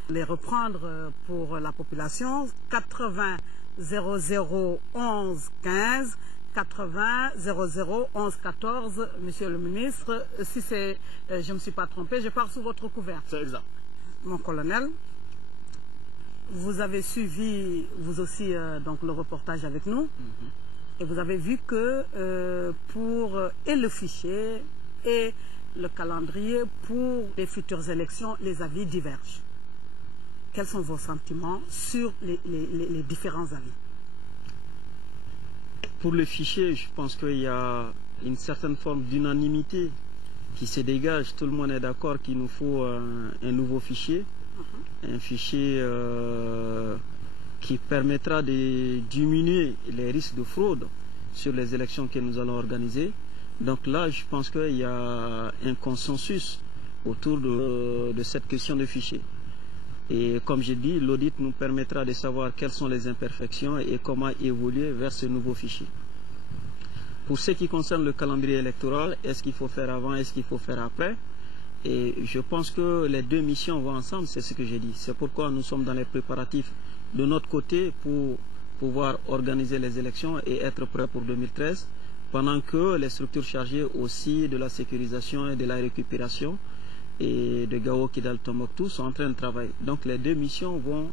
les reprendre pour la population. 80 00 11 15, 80 00 11 14. Monsieur le ministre, si je ne me suis pas trompé, je pars sous votre couvert. C'est exact. Mon colonel, vous avez suivi, vous aussi, donc, le reportage avec nous. Et vous avez vu que pour et le fichier et le calendrier pour les futures élections, les avis divergent. Quels sont vos sentiments sur les différents avis? Pour le fichier, je pense qu'il y a une certaine forme d'unanimité qui se dégage. Tout le monde est d'accord qu'il nous faut un nouveau fichier, un fichier qui permettra de diminuer les risques de fraude sur les élections que nous allons organiser. Donc là, je pense qu'il y a un consensus autour de cette question de fichier. Et comme j'ai dit, l'audit nous permettra de savoir quelles sont les imperfections et comment évoluer vers ce nouveau fichier. Pour ce qui concerne le calendrier électoral, est-ce qu'il faut faire avant, est-ce qu'il faut faire après? Et je pense que les deux missions vont ensemble, c'est ce que j'ai dit. C'est pourquoi nous sommes dans les préparatifs de notre côté pour pouvoir organiser les élections et être prêts pour 2013, pendant que les structures chargées aussi de la sécurisation et de la récupération et de Gao Kidal Tombouctou sont en train de travailler. Donc les deux missions vont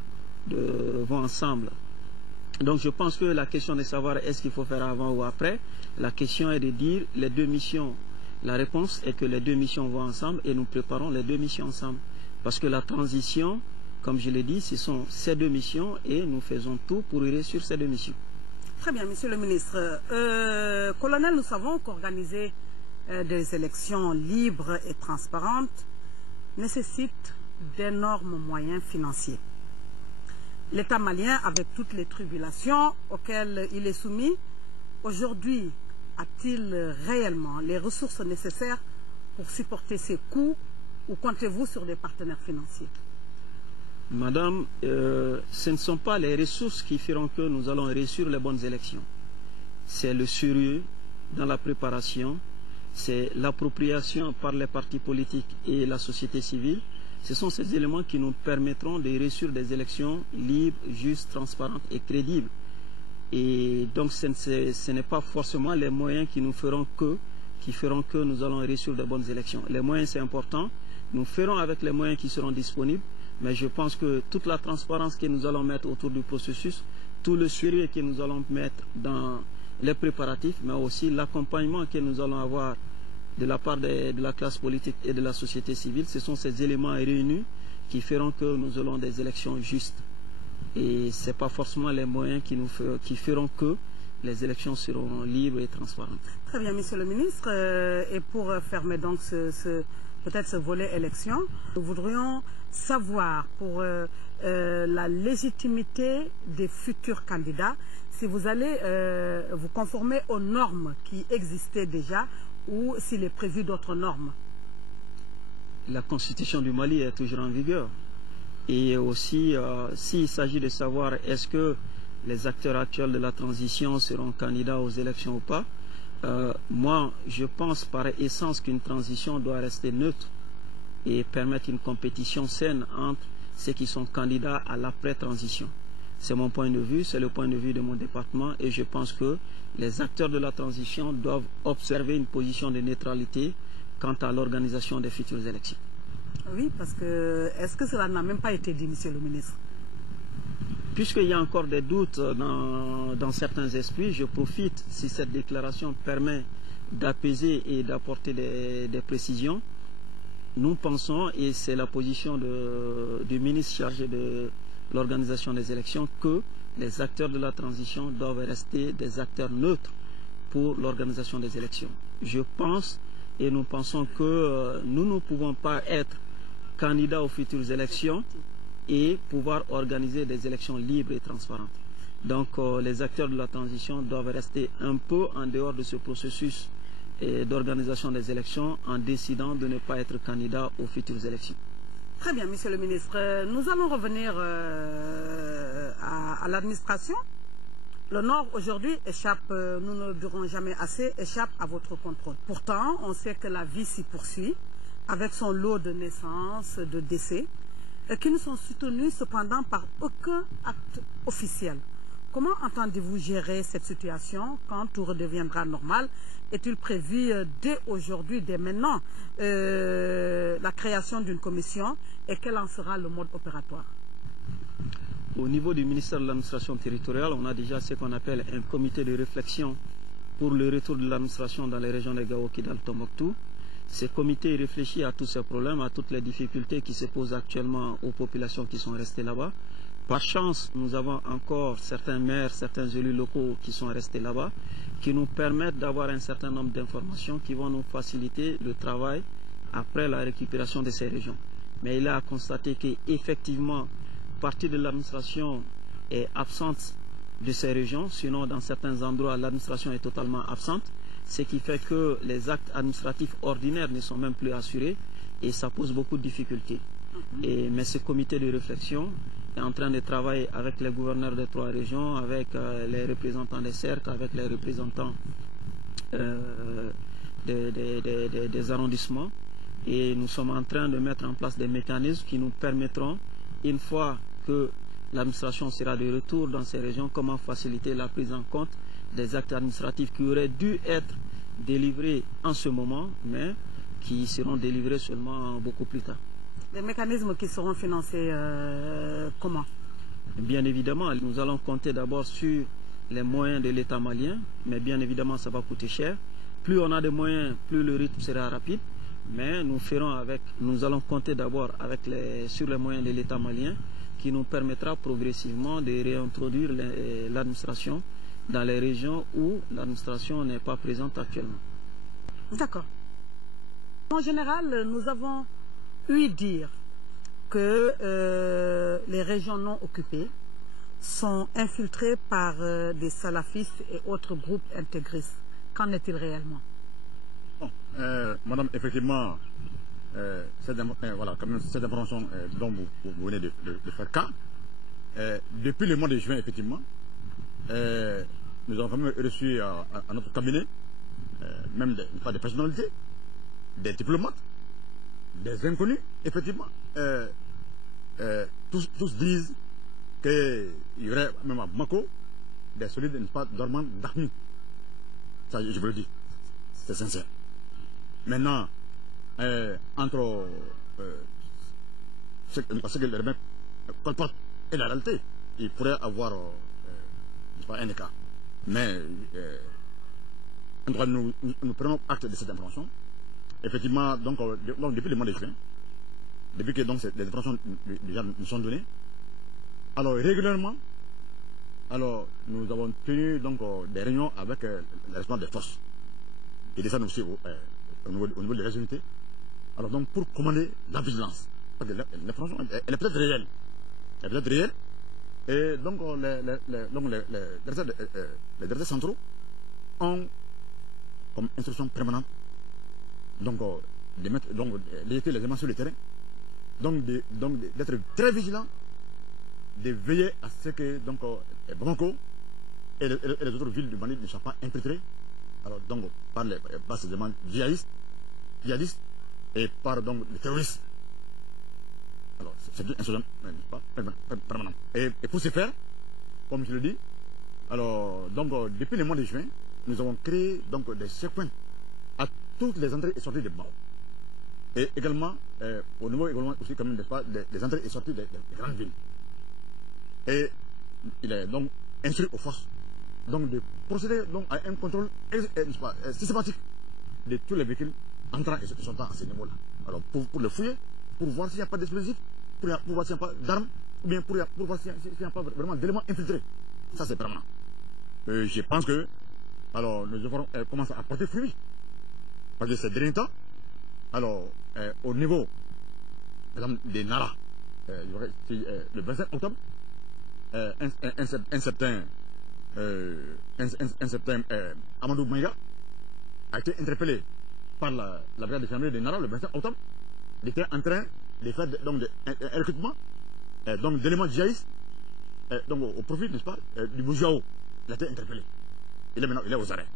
ensemble. Donc je pense que la question de savoir est-ce qu'il faut faire avant ou après, la question est de dire les deux missions. La réponse est que les deux missions vont ensemble et nous préparons les deux missions ensemble. Parce que la transition, comme je l'ai dit, ce sont ces deux missions et nous faisons tout pour réussir ces deux missions. Très bien, monsieur le ministre. Colonel, nous savons qu'organiser des élections libres et transparentes nécessite d'énormes moyens financiers. L'État malien, avec toutes les tribulations auxquelles il est soumis, aujourd'hui, a-t-il réellement les ressources nécessaires pour supporter ces coûts ou comptez-vous sur des partenaires financiers? Madame, ce ne sont pas les ressources qui feront que nous allons réussir les bonnes élections. C'est le sérieux dans la préparation, c'est l'appropriation par les partis politiques et la société civile. Ce sont ces éléments qui nous permettront de réussir des élections libres, justes, transparentes et crédibles. Et donc ce n'est pas forcément les moyens qui feront que nous allons réussir de bonnes élections. Les moyens, c'est important. Nous ferons avec les moyens qui seront disponibles. Mais je pense que toute la transparence que nous allons mettre autour du processus, tout le sérieux que nous allons mettre dans les préparatifs, mais aussi l'accompagnement que nous allons avoir de la part de la classe politique et de la société civile, ce sont ces éléments réunis qui feront que nous aurons des élections justes. Et ce n'est pas forcément les moyens qui feront que les élections seront libres et transparentes. Très bien, monsieur le ministre. Et pour fermer donc peut-être ce volet élection, nous voudrions savoir pour la légitimité des futurs candidats, si vous allez vous conformer aux normes qui existaient déjà ou s'il est prévu d'autres normes. La constitution du Mali est toujours en vigueur. Et aussi, s'il s'agit de savoir est-ce que les acteurs actuels de la transition seront candidats aux élections ou pas, moi, je pense par essence qu'une transition doit rester neutre et permettre une compétition saine entre ceux qui sont candidats à l'après-transition. C'est mon point de vue, c'est le point de vue de mon département et je pense que les acteurs de la transition doivent observer une position de neutralité quant à l'organisation des futures élections. Oui, parce que est-ce que cela n'a même pas été dit, Monsieur le ministre? Puisqu'il y a encore des doutes dans certains esprits, je profite, si cette déclaration permet d'apaiser et d'apporter des précisions. Nous pensons, et c'est la position du ministre chargé de l'organisation des élections, que les acteurs de la transition doivent rester des acteurs neutres pour l'organisation des élections. Je pense et nous pensons que nous ne pouvons pas être candidats aux futures élections et pouvoir organiser des élections libres et transparentes. Donc les acteurs de la transition doivent rester un peu en dehors de ce processus d'organisation des élections en décidant de ne pas être candidats aux futures élections. Très bien, Monsieur le ministre. Nous allons revenir à l'administration. Le Nord, aujourd'hui, échappe, nous ne le dirons jamais assez, échappe à votre contrôle. Pourtant, on sait que la vie s'y poursuit, avec son lot de naissances, de décès, qui ne sont soutenus cependant par aucun acte officiel. Comment entendez-vous gérer cette situation quand tout redeviendra normal? Est-il prévu dès aujourd'hui, dès maintenant, la création d'une commission et quel en sera le mode opératoire? Au niveau du ministère de l'administration territoriale, on a déjà ce qu'on appelle un comité de réflexion pour le retour de l'administration dans les régions de Gao, Kidal, Tombouctou. Ce comité réfléchit à tous ces problèmes, à toutes les difficultés qui se posent actuellement aux populations qui sont restées là-bas. Par chance, nous avons encore certains maires, certains élus locaux qui sont restés là-bas, qui nous permettent d'avoir un certain nombre d'informations qui vont nous faciliter le travail après la récupération de ces régions. Mais il a constaté qu'effectivement, partie de l'administration est absente de ces régions, sinon dans certains endroits l'administration est totalement absente, ce qui fait que les actes administratifs ordinaires ne sont même plus assurés et ça pose beaucoup de difficultés. Mais ce comité de réflexion est en train de travailler avec les gouverneurs des 3 régions, avec les représentants des cercles, avec les représentants des arrondissements et nous sommes en train de mettre en place des mécanismes qui nous permettront, une fois que l'administration sera de retour dans ces régions, comment faciliter la prise en compte des actes administratifs qui auraient dû être délivrés en ce moment, mais qui seront délivrés seulement beaucoup plus tard. Les mécanismes qui seront financés comment? Bien évidemment, nous allons compter d'abord sur les moyens de l'État malien, mais bien évidemment ça va coûter cher. Plus on a de moyens, plus le rythme sera rapide, mais nous allons compter d'abord sur les moyens de l'État malien, qui nous permettra progressivement de réintroduire l'administration dans les régions où l'administration n'est pas présente actuellement. D'accord. En général, nous avons ouï dire que les régions non occupées sont infiltrées par des salafistes et autres groupes intégristes. Qu'en est-il réellement? Bon, madame, effectivement, voilà, quand même, cette information dont vous venez de faire cas, depuis le mois de juin, effectivement, nous avons quand même reçu à notre cabinet même des personnalités, des diplomates, des inconnus, effectivement. Tous disent qu'il y aurait même à Bamako des solides dormants d'armes. Ça, je vous le dis, c'est sincère. Maintenant, entre ce que les remèdes colportent et la réalité, il pourrait avoir un écart. Mais nous prenons acte de cette information. Effectivement, donc depuis le mois de juin, depuis que donc, les informations déjà nous sont données, alors régulièrement, alors nous avons tenu donc des réunions avec les responsables des forces. Et ça nous aussi au niveau des unités. Alors donc pour commander la vigilance. Parce que l'information, elle est peut-être réelle. Elle est peut-être réelle. Et donc les directeurs centraux ont comme instruction permanente donc de mettre les éléments sur le terrain, donc d'être très vigilants, de veiller à ce que donc Bamako et les autres villes du Mali ne soient pas infiltrées, alors donc par les bases éléments djihadistes et par donc les terroristes. Alors c'est une instruction permanente. Et pour ce faire, comme je le dis, alors donc depuis le mois de juin, nous avons créé donc des checkpoints à toutes les entrées et sorties des Bamako. Et également, au niveau également aussi, quand même, des entrées et sorties des grandes villes. Et il est donc instruit aux forces donc, de procéder donc, à un contrôle systématique de tous les véhicules entrant et sortant à ce niveau-là. Alors, pour le fouiller, pour voir s'il n'y a pas d'explosifs, pour voir s'il n'y a pas d'armes, ou bien pour voir s'il n'y a pas vraiment d'éléments infiltrés. Ça, c'est permanent. Je pense que alors, nous devrons commencer à porter fruit. Parce que ces derniers temps, alors, au niveau des Nara, le 25 octobre, un certain Amadou Maïga a été interpellé par la brigade de gendarmerie de Nara le 25 octobre. Il était en train de faire donc, un recrutement d'éléments djihadistes donc, au profit, n'est-ce pas, du Boujao. Il a été interpellé. Il est aux arrêts.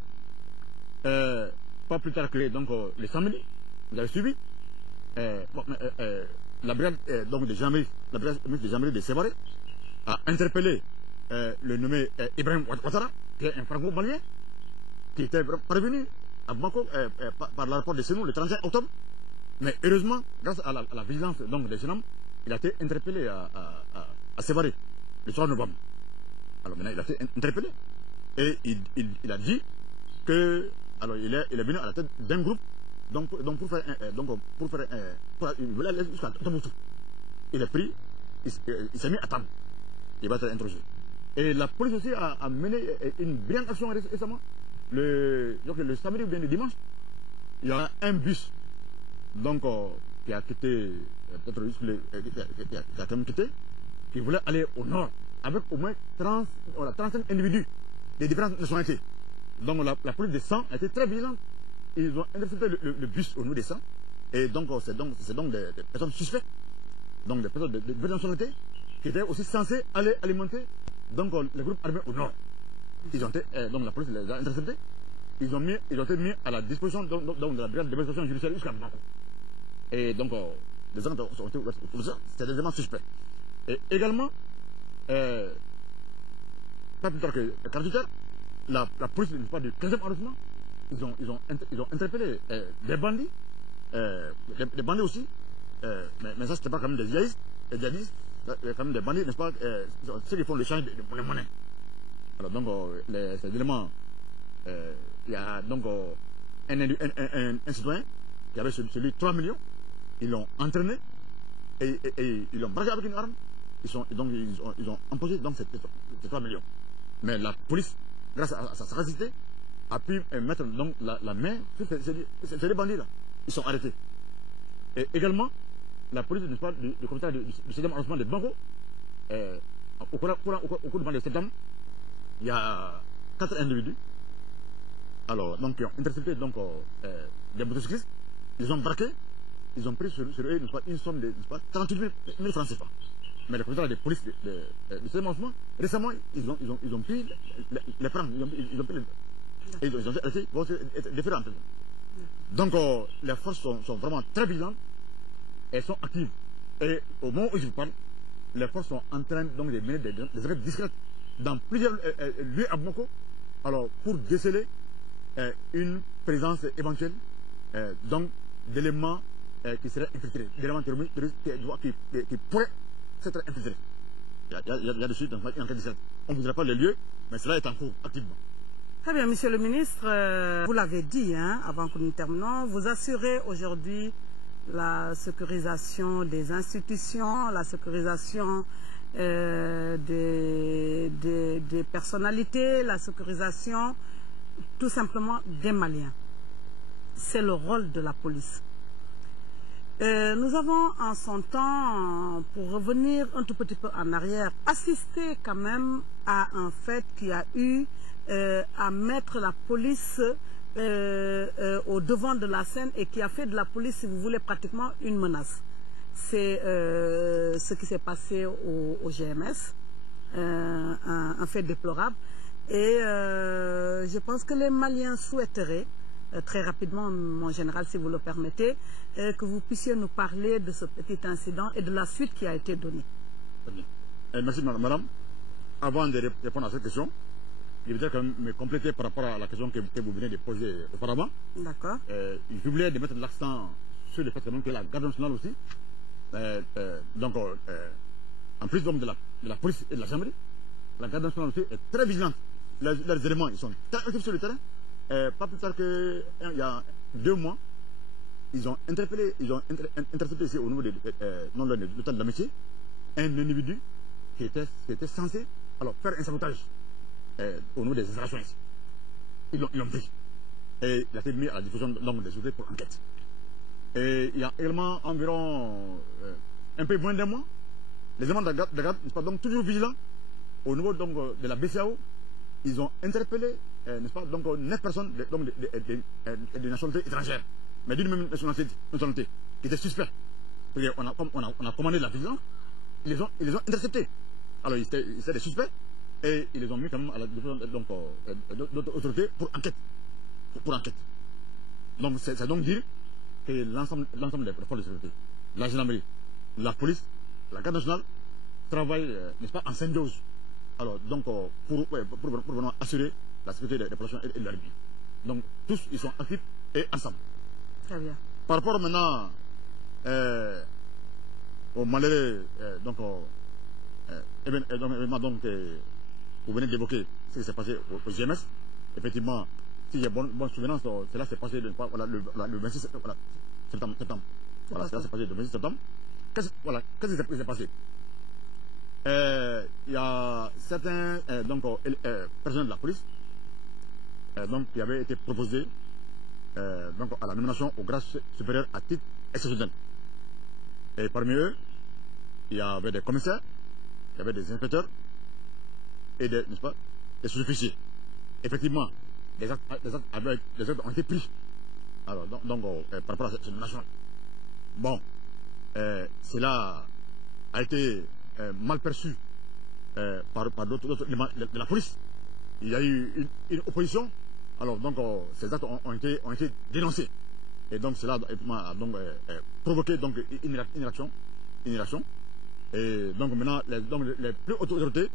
Pas plus tard que donc, le samedi, vous avez suivi, la brigade donc, de gendarmerie, la brigade de gendarmerie de Sévaré a interpellé le nommé Ibrahim Ouattara, qui est un franco-malien, qui était parvenu à Bamako par l'aéroport de Sénou le 31 octobre. Mais heureusement, grâce à la vigilance donc, des gendarmes, il a été interpellé à Sévaré le 3 novembre. Alors maintenant, il a été interpellé. Et il a dit que alors il est venu à la tête d'un groupe donc pour faire il voulait aller jusqu'à Tombouctou. Il est pris, il s'est mis à table. Il va être interrogé. Et la police aussi a mené une brillante action récemment. Le samedi ou bien le dimanche, il y a un bus donc qui a quitté qui voulait aller au nord avec au moins 35 individus de différentes nationalités. Donc la police des 100 a été très vigilante. Ils ont intercepté le bus au niveau des 100. Et donc c'est donc des personnes suspectes, donc des personnes de différentes nationalités, qui étaient aussi censées aller alimenter donc, les groupes armés au nord. Ils ont été, donc la police les a interceptés. Ils ont été mis à la disposition donc, de la brigade d'investigation judiciaire jusqu'à Bamako. Et donc les enquêtes ont été ouvertes pour ça. C'est des éléments suspects. Et également, pas plus tard que 48 heures, la police du 15e arrondissement, ils ont interpellé des bandits, des bandits aussi, mais ça c'était pas quand même des djihadistes, quand même des bandits, n'est-ce pas, ceux qui font l'échange de monnaie. Alors donc, ces éléments, il y a donc un citoyen qui avait celui 3 millions, ils l'ont entraîné et ils l'ont braqué avec une arme, ils ont empoché donc ces 3 millions. Mais la police, grâce à sa sagacité, a pu mettre donc la main sur ces bandits-là. Ils sont arrêtés. Et également, la police du commissariat du 7e arrondissement de Bamako, au cours du mois de septembre, il y a 4 individus alors, donc, qui ont intercepté donc, des motocyclistes, ils ont braqué, ils ont pris sur eux une somme de 38 000 francs CFA. Mais le commissariat de police du 7e arrondissement, récemment, ils ont pris les francs, ils ont pris et ils ont été déférés en prison. Donc, les forces sont vraiment très vigilantes, elles sont actives. Et au moment où je vous parle, les forces sont en train donc, de mener des enquêtes discrètes dans plusieurs lieux à Bamako, alors pour déceler une présence éventuelle donc d'éléments qui seraient infiltrés, d'éléments terroristes qui pourraient s'être infiltrés. Il y a dessus une enquête discrète. On ne voudrait pas les lieux, mais cela est en cours activement. Très bien, Monsieur le Ministre, vous l'avez dit, hein, avant que nous terminons, vous assurez aujourd'hui la sécurisation des institutions, la sécurisation des personnalités, la sécurisation tout simplement des Maliens. C'est le rôle de la police. Nous avons en son temps, pour revenir un tout petit peu en arrière, assisté quand même à un fait qui a eu à mettre la police au devant de la scène et qui a fait de la police, si vous voulez, pratiquement une menace. C'est ce qui s'est passé au GMS, un fait déplorable. Et je pense que les Maliens souhaiteraient, très rapidement, mon général, si vous le permettez, que vous puissiez nous parler de ce petit incident et de la suite qui a été donnée. Merci, madame. Avant de répondre à cette question, je voudrais quand même me compléter par rapport à la question que vous venez de poser auparavant. D'accord. Je voulais de mettre l'accent sur le fait quand même que la garde nationale aussi, en plus donc de la police et de la gendarmerie, la garde nationale aussi est très vigilante. Leurs éléments, ils sont très actifs sur le terrain. Pas plus tard qu'il y a 2 mois, ils ont interpellé, intercepté ici au niveau de l'hôtel de l'Amitié, un individu qui était censé faire un sabotage au niveau des installations ici. Ils l'ont pris. Et il a été mis à la diffusion des autorités pour enquête. Et il y a également environ un peu moins d'un mois, les éléments de la garde sont donc toujours vigilants au niveau donc, de la BCAO. Ils ont interpellé, n'est-ce pas, donc 9 personnes de nationalité étrangère, mais d'une même nationalité qui étaient suspects. On a commandé de la vigilance, ils les ont interceptés. Alors ils étaient des suspects et ils les ont mis quand même à la d'autres autorités pour enquête. Donc c'est donc dire que l'ensemble des forces de sécurité, la gendarmerie, la police, la garde nationale travaillent, n'est-ce pas, en symbiose. Alors, donc, pour vraiment assurer la sécurité des populations et de leur vie. Donc, tous, ils sont actifs et ensemble. Très bien. Par rapport maintenant au malheureux, événement vous venez d'évoquer ce qui s'est passé au GMS. Effectivement, si j'ai bonne souvenance, cela s'est passé le 26 septembre. Voilà, cela s'est passé le 26 septembre. Qu'est-ce qui s'est passé? Il y a certains personnels de la police qui avaient été proposés à la nomination au grade supérieur à titre exceptionnel. Et parmi eux, il y avait des commissaires, il y avait des inspecteurs et des sous-officiers. Effectivement, des actes ont été pris. Alors, par rapport à cette nomination. Bon, cela a été mal perçu par d'autres éléments de la police. Il y a eu une opposition. Alors ces actes ont été dénoncés. Et donc cela a provoqué une réaction. Et donc maintenant les plus hautes autorités,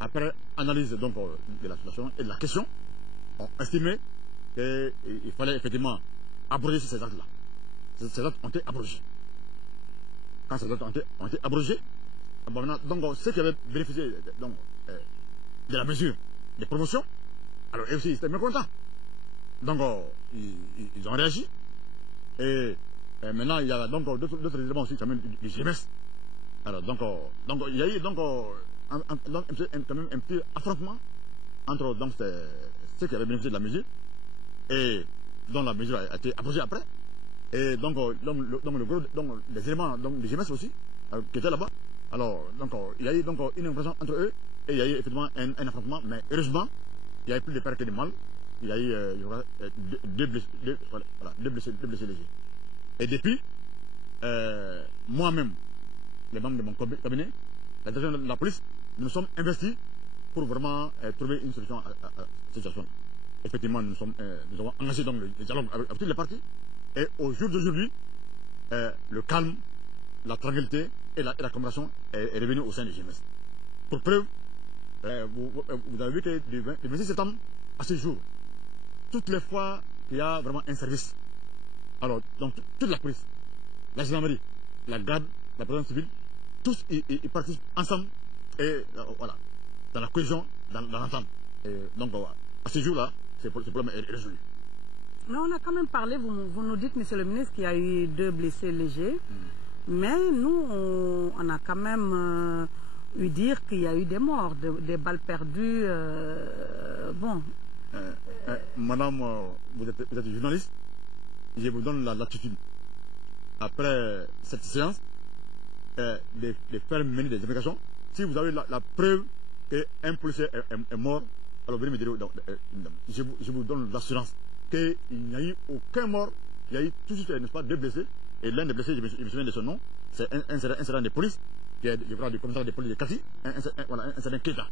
après analyse de la situation et de la question, ont estimé qu'il fallait effectivement abroger ces actes-là. Ces actes ont été abrogés. Quand ces actes ont été abrogés, donc ceux qui avaient bénéficié de la mesure de promotion, alors eux aussi ils étaient mécontents. Donc ils ont réagi. Et maintenant il y a d'autres éléments aussi quand même du GMS. Alors il y a eu quand même un petit affrontement entre ceux qui avaient bénéficié de la mesure et dont la mesure a été abrogée après. Et le gros des éléments du GMS aussi qui étaient là-bas. Alors, il y a eu une impression entre eux et il y a eu effectivement un affrontement, mais heureusement, il y a eu plus de pertes que de mal. Il y a eu deux blessés légers. Et depuis, moi-même, les membres de mon cabinet, la direction de la police, nous sommes investis pour vraiment trouver une solution à cette situation. Effectivement, nous avons engagé le dialogue avec toutes les parties. Et au jour d'aujourd'hui, le calme, la tranquillité et la coopération est revenue au sein du GMS. Pour preuve, vous avez vu que du 26 septembre à ce jour, toutes les fois qu'il y a vraiment un service, alors donc toute la police, la gendarmerie, la garde, la protection civile, tous ils participent ensemble et voilà, dans la cohésion, dans l'entente. Et donc à ce jour-là, ce problème est résolu. Mais on a quand même parlé, vous nous dites, monsieur le ministre, qu'il y a eu 2 blessés légers. Mais nous, on a quand même eu dire qu'il y a eu des morts, des balles perdues. Madame, vous êtes journaliste, je vous donne la latitude. Après cette séance, de faire mener des investigations, si vous avez la preuve qu'un policier est mort, alors venez me dire, je vous donne l'assurance qu'il n'y a eu aucun mort, il y a eu tout de suite, n'est-ce pas, 2 blessés. Et l'un des blessés, je me souviens de son nom, c'est un sergent de police, qui est, je crois, du commissariat de police de Kati, un sergent Keita.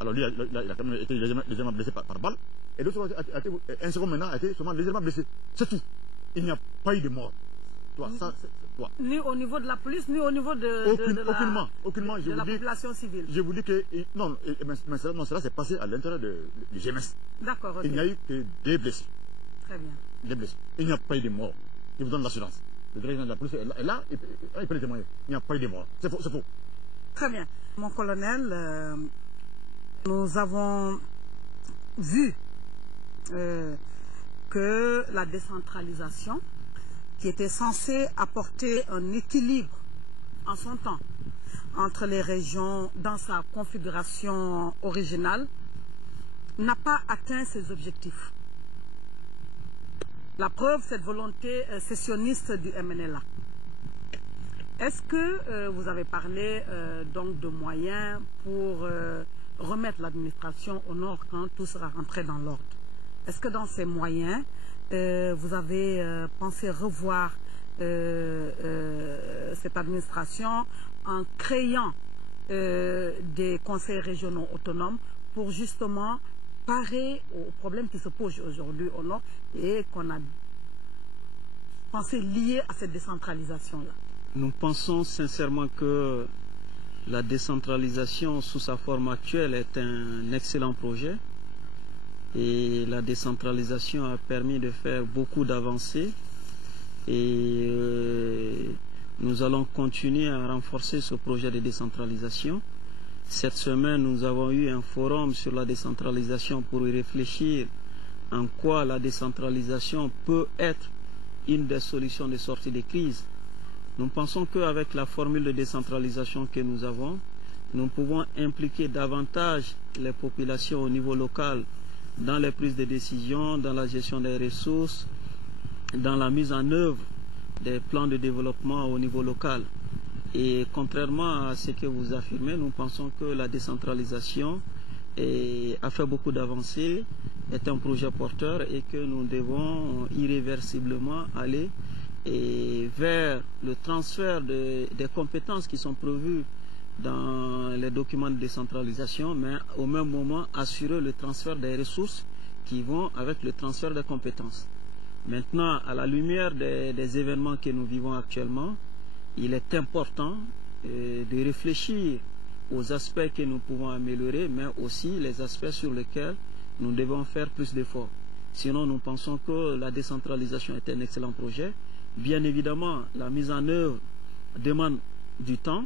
Alors lui, il a quand même été légèrement blessé par balle. Et l'autre, un second maintenant, a été seulement légèrement blessé. C'est tout. Il n'y a pas eu de mort. Ça, Ni au niveau de la police, ni au niveau de la population civile. Je vous dis que non, cela s'est passé à l'intérieur du GMS. D'accord, ok. Il n'y a eu que des blessés. Très bien. Des blessés. Il n'y a pas eu de morts. Je vous donne l'assurance. Le directeur de la police est là, il peut le témoigner. Il n'y a pas eu de morts. C'est faux, c'est faux. Très bien. Mon colonel, nous avons vu que la décentralisation, qui était censée apporter un équilibre en son temps entre les régions dans sa configuration originale, n'a pas atteint ses objectifs. La preuve, cette volonté sécessionniste du MNLA. Est-ce que vous avez parlé donc de moyens pour remettre l'administration au nord quand tout sera rentré dans l'ordre? Est-ce que dans ces moyens, vous avez pensé revoir cette administration en créant des conseils régionaux autonomes pour justement parer aux problèmes qui se posent aujourd'hui au nord et qu'on a pensé liés à cette décentralisation-là? Nous pensons sincèrement que la décentralisation sous sa forme actuelle est un excellent projet et la décentralisation a permis de faire beaucoup d'avancées et nous allons continuer à renforcer ce projet de décentralisation. Cette semaine, nous avons eu un forum sur la décentralisation pour y réfléchir en quoi la décentralisation peut être une des solutions de sortie des crises. Nous pensons qu'avec la formule de décentralisation que nous avons, nous pouvons impliquer davantage les populations au niveau local dans les prises de décision, dans la gestion des ressources, dans la mise en œuvre des plans de développement au niveau local. Et contrairement à ce que vous affirmez, nous pensons que la décentralisation a fait beaucoup d'avancées, est un projet porteur et que nous devons irréversiblement aller vers le transfert des compétences qui sont prévues dans les documents de décentralisation, mais au même moment assurer le transfert des ressources qui vont avec le transfert des compétences. Maintenant, à la lumière des événements que nous vivons actuellement, il est important de réfléchir aux aspects que nous pouvons améliorer, mais aussi les aspects sur lesquels nous devons faire plus d'efforts. Sinon, nous pensons que la décentralisation est un excellent projet. Bien évidemment, la mise en œuvre demande du temps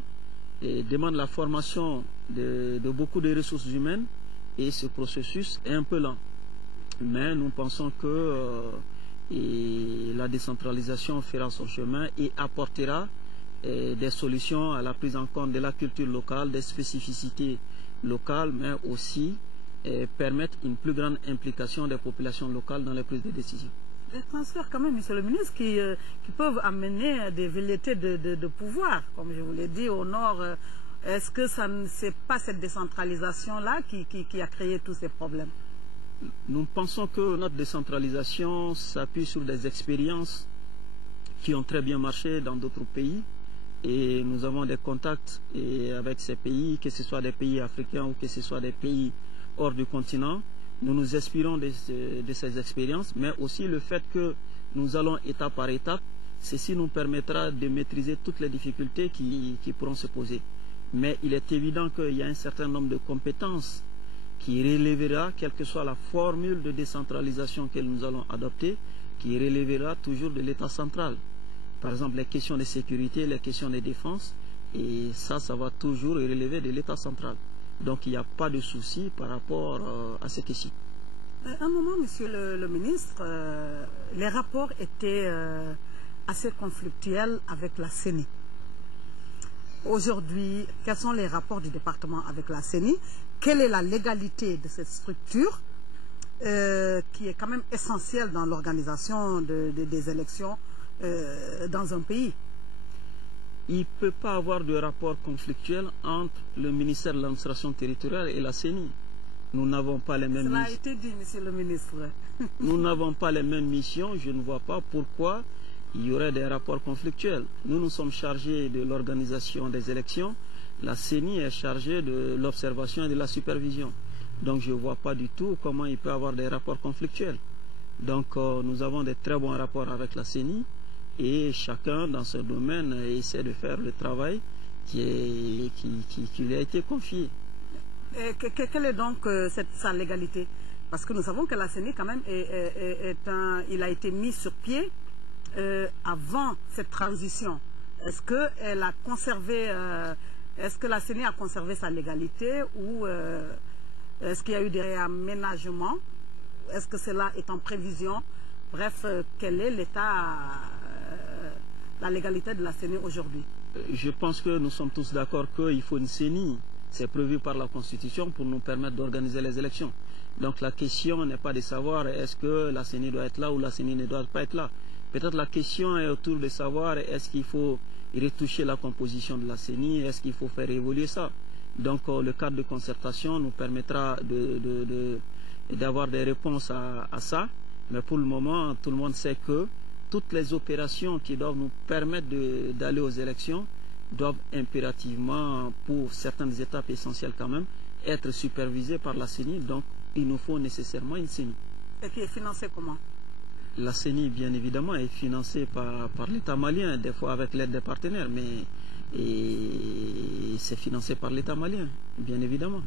et demande la formation de beaucoup de ressources humaines et ce processus est un peu lent. Mais nous pensons que la décentralisation fera son chemin et apportera des solutions à la prise en compte de la culture locale, des spécificités locales, mais aussi permettre une plus grande implication des populations locales dans les prises de décision. Des transferts quand même, monsieur le ministre, qui peuvent amener des velléités de pouvoir, comme je vous l'ai dit, au nord. Est-ce que c'est pas cette décentralisation-là qui a créé tous ces problèmes? Nous pensons que notre décentralisation s'appuie sur des expériences qui ont très bien marché dans d'autres pays et nous avons des contacts avec ces pays, que ce soit des pays africains ou que ce soit des pays hors du continent. Nous nous inspirons de ces expériences, mais aussi le fait que nous allons étape par étape, ceci nous permettra de maîtriser toutes les difficultés qui pourront se poser. Mais il est évident qu'il y a un certain nombre de compétences qui relèvera, quelle que soit la formule de décentralisation que nous allons adopter, qui relèvera toujours de l'État central. Par exemple, les questions de sécurité, les questions de défense, et ça va toujours relever de l'État central. Donc il n'y a pas de souci par rapport à ce question. Un moment, monsieur le ministre, les rapports étaient assez conflictuels avec la CENI. Aujourd'hui, quels sont les rapports du département avec la CENI? Quelle est la légalité de cette structure qui est quand même essentielle dans l'organisation des élections dans un pays? Il ne peut pas avoir de rapport conflictuel entre le ministère de l'administration territoriale et la CENI. Nous n'avons pas les mêmes missions. Cela a été dit, monsieur le ministre. Nous n'avons pas les mêmes missions. Je ne vois pas pourquoi il y aurait des rapports conflictuels. Nous sommes chargés de l'organisation des élections. La CENI est chargée de l'observation et de la supervision. Donc je ne vois pas du tout comment il peut y avoir des rapports conflictuels. Donc nous avons des très bons rapports avec la CENI. et chacun dans ce domaine essaie de faire le travail qui lui a été confié. Et quelle est donc sa légalité? Parce que nous savons que la CENI quand même il a été mis sur pied avant cette transition. Est-ce que elle a conservé, est-ce que la CENI a conservé sa légalité ou est-ce qu'il y a eu des réaménagements? Est-ce que cela est en prévision? Bref, quel est l'état, la légalité de la CENI aujourd'hui? Je pense que nous sommes tous d'accord qu'il faut une CENI. C'est prévu par la Constitution pour nous permettre d'organiser les élections. Donc la question n'est pas de savoir est-ce que la CENI doit être là ou la CENI ne doit pas être là. Peut-être la question est autour de savoir est-ce qu'il faut retoucher la composition de la CENI, est-ce qu'il faut faire évoluer ça. Donc le cadre de concertation nous permettra d'avoir des réponses à ça. Mais pour le moment, tout le monde sait que toutes les opérations qui doivent nous permettre d'aller aux élections doivent impérativement, pour certaines étapes essentielles quand même, être supervisées par la CENI. Donc, il nous faut nécessairement une CENI. Et qui est financée comment? La CENI, bien évidemment, est financée par l'État malien, des fois avec l'aide des partenaires, mais c'est financé par l'État malien, bien évidemment.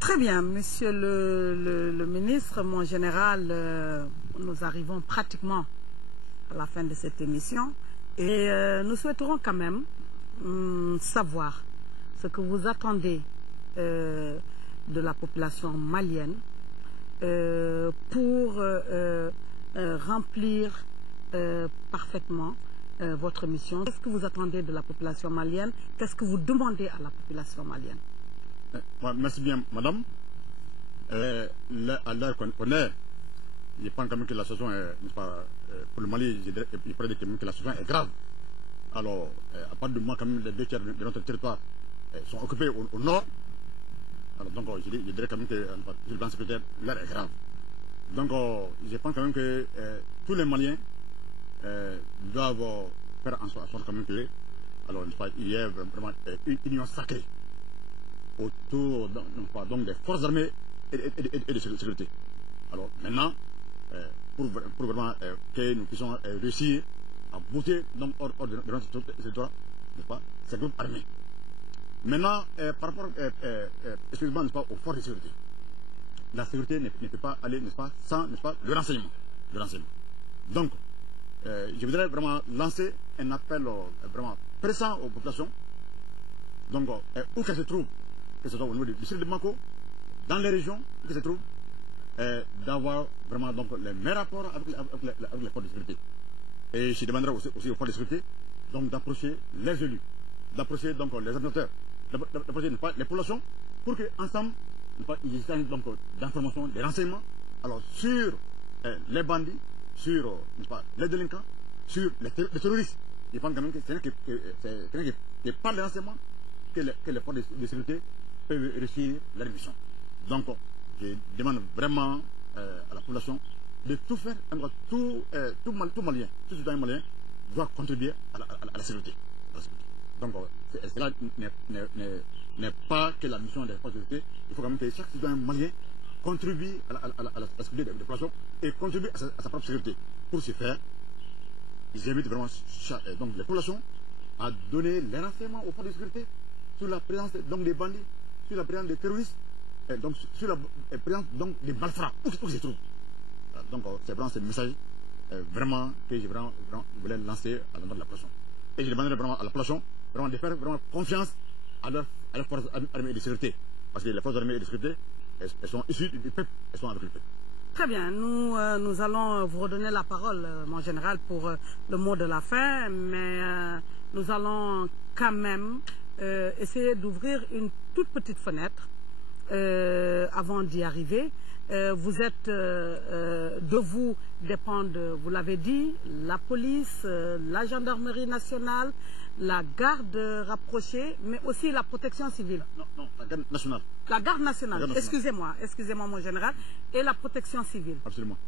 Très bien, monsieur le ministre, mon général, nous arrivons pratiquement à la fin de cette émission et nous souhaiterons quand même savoir ce que vous attendez de la population malienne pour remplir parfaitement votre mission. Qu'est-ce que vous attendez de la population malienne? Qu'est-ce que vous demandez à la population malienne? Merci bien, madame. À l'heure qu'on connaît, je pense quand même que la situation est, pas, pour le Mali, il pourrait dire que la situation est grave. Alors, à part de moi, quand même, les 2 tiers de notre territoire sont occupés au nord. Alors, donc, je dirais quand même que le plan sécuritaire, l'air est grave. Donc, je pense quand même que tous les Maliens doivent faire en sorte quand même que, alors, il y ait vraiment une union sacrée autour donc, des forces armées et de sécurité. Alors, maintenant, pour vraiment que nous puissions réussir à bouter donc hors de notre territoire, n'est-ce pas, ces groupes armés. Maintenant, par rapport, excusez-moi, n'est-ce pas, aux forces de sécurité. La sécurité ne peut pas aller, n'est-ce pas, sans, n'est-ce pas, le renseignement. Donc, je voudrais vraiment lancer un appel vraiment pressant aux populations. Donc, où qu'elles se trouvent, que ce soit au niveau du district de Bamako, dans les régions où qu'elles se trouvent, d'avoir vraiment donc les meilleurs rapports avec les forces de sécurité. Et je demanderai aussi aux forces de sécurité donc d'approcher les élus, d'approcher donc les administrateurs, d'approcher les populations pour qu'ensemble ils essaient donc d'informations, des renseignements alors sur les bandits, sur les délinquants, sur les terroristes. Je pense quand même que c'est par les renseignements que les forces de sécurité peuvent réussir leur mission. Donc, je demande vraiment à la population de tout faire, tout Malien, tout citoyen malien doit contribuer à la sécurité. Donc, cela n'est pas que la mission des forces de sécurité. Il faut quand même que chaque citoyen malien contribue à la sécurité des populations et contribue à sa propre sécurité. Pour ce faire, j'invite vraiment donc, les populations à donner les renseignements aux forces de sécurité sur la présence donc, des bandits, sur la présence des terroristes, et donc sur la présence donc, des malfrats, où ils se trouvent. Donc c'est vraiment ce message vraiment que je voulais lancer à l'endroit de la population. Et je demanderai vraiment à la population vraiment de faire vraiment confiance à leurs forces armées et de sécurité. Parce que les forces armées et de sécurité, elles sont issues du peuple, elles sont avec le peuple. Très bien, nous allons vous redonner la parole, mon général, pour le mot de la fin, mais nous allons quand même essayer d'ouvrir une toute petite fenêtre avant d'y arriver. Vous êtes, de vous dépendent, vous l'avez dit, la police, la gendarmerie nationale, la garde rapprochée, mais aussi la protection civile. Non, la garde nationale. La garde nationale, excusez-moi mon général, et la protection civile. Absolument.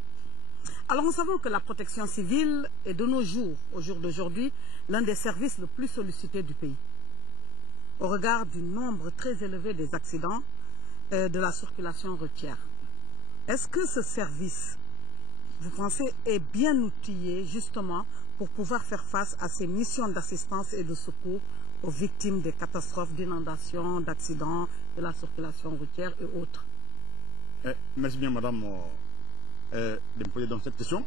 Alors nous savons que la protection civile est de nos jours, au jour d'aujourd'hui, l'un des services le plus sollicités du pays. Au regard du nombre très élevé des accidents de la circulation routière. Est-ce que ce service, vous pensez, est bien outillé justement pour pouvoir faire face à ces missions d'assistance et de secours aux victimes des catastrophes, d'inondations, d'accidents, de la circulation routière et autres. Merci bien, madame, de me poser donc cette question.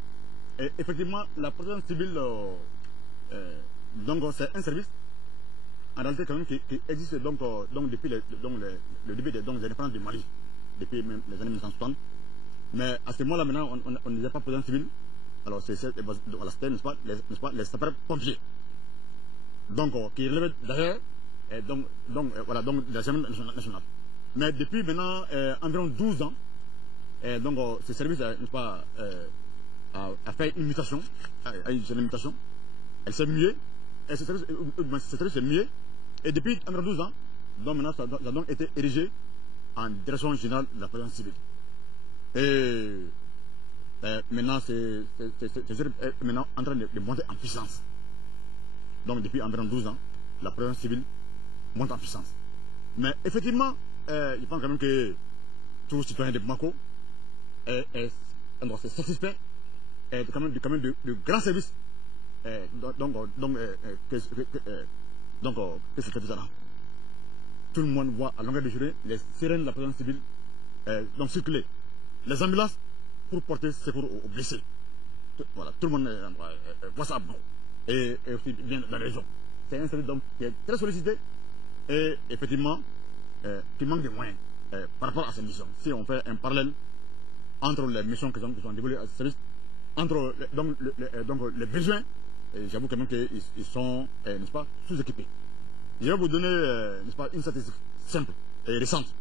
Et effectivement, la protection civile, donc c'est un service en réalité quand même qui existe donc depuis le début des indépendances du Mali, depuis même les années 1960. Mais à ce moment-là, maintenant, on ne disait pas protection civile. Alors, c'était, n'est-ce pas, les sapeurs-pompiers. Donc, qui relèvent d'ailleurs, voilà, donc, de la Gendarmerie nationale. Mais depuis maintenant environ 12 ans, donc, ce service, n'est-ce pas, a fait une mutation, elle s'est muée, et ce service est mué, et depuis environ 12 ans, donc maintenant, ça a donc été érigé en direction générale de la protection civile. Et maintenant, c'est maintenant en train de monter en puissance. Donc, depuis environ 12 ans, la protection civile monte en puissance. Mais effectivement, je pense quand même que tout citoyen de Bamako est satisfait quand même de grands services que ce service-là. Tout le monde voit à longueur de journée les sirènes de la protection civile donc circuler. Les ambulances pour porter secours aux blessés. Voilà, tout le monde voit ça bon. Et aussi bien dans la région. C'est un service donc qui est très sollicité et effectivement qui manque de moyens par rapport à ces missions. Si on fait un parallèle entre les missions qui sont développées à ce service, entre les besoins, j'avoue quand même qu'ils sont, n'est-ce pas, sous-équipés. Je vais vous donner, n'est-ce pas, une statistique simple et récente.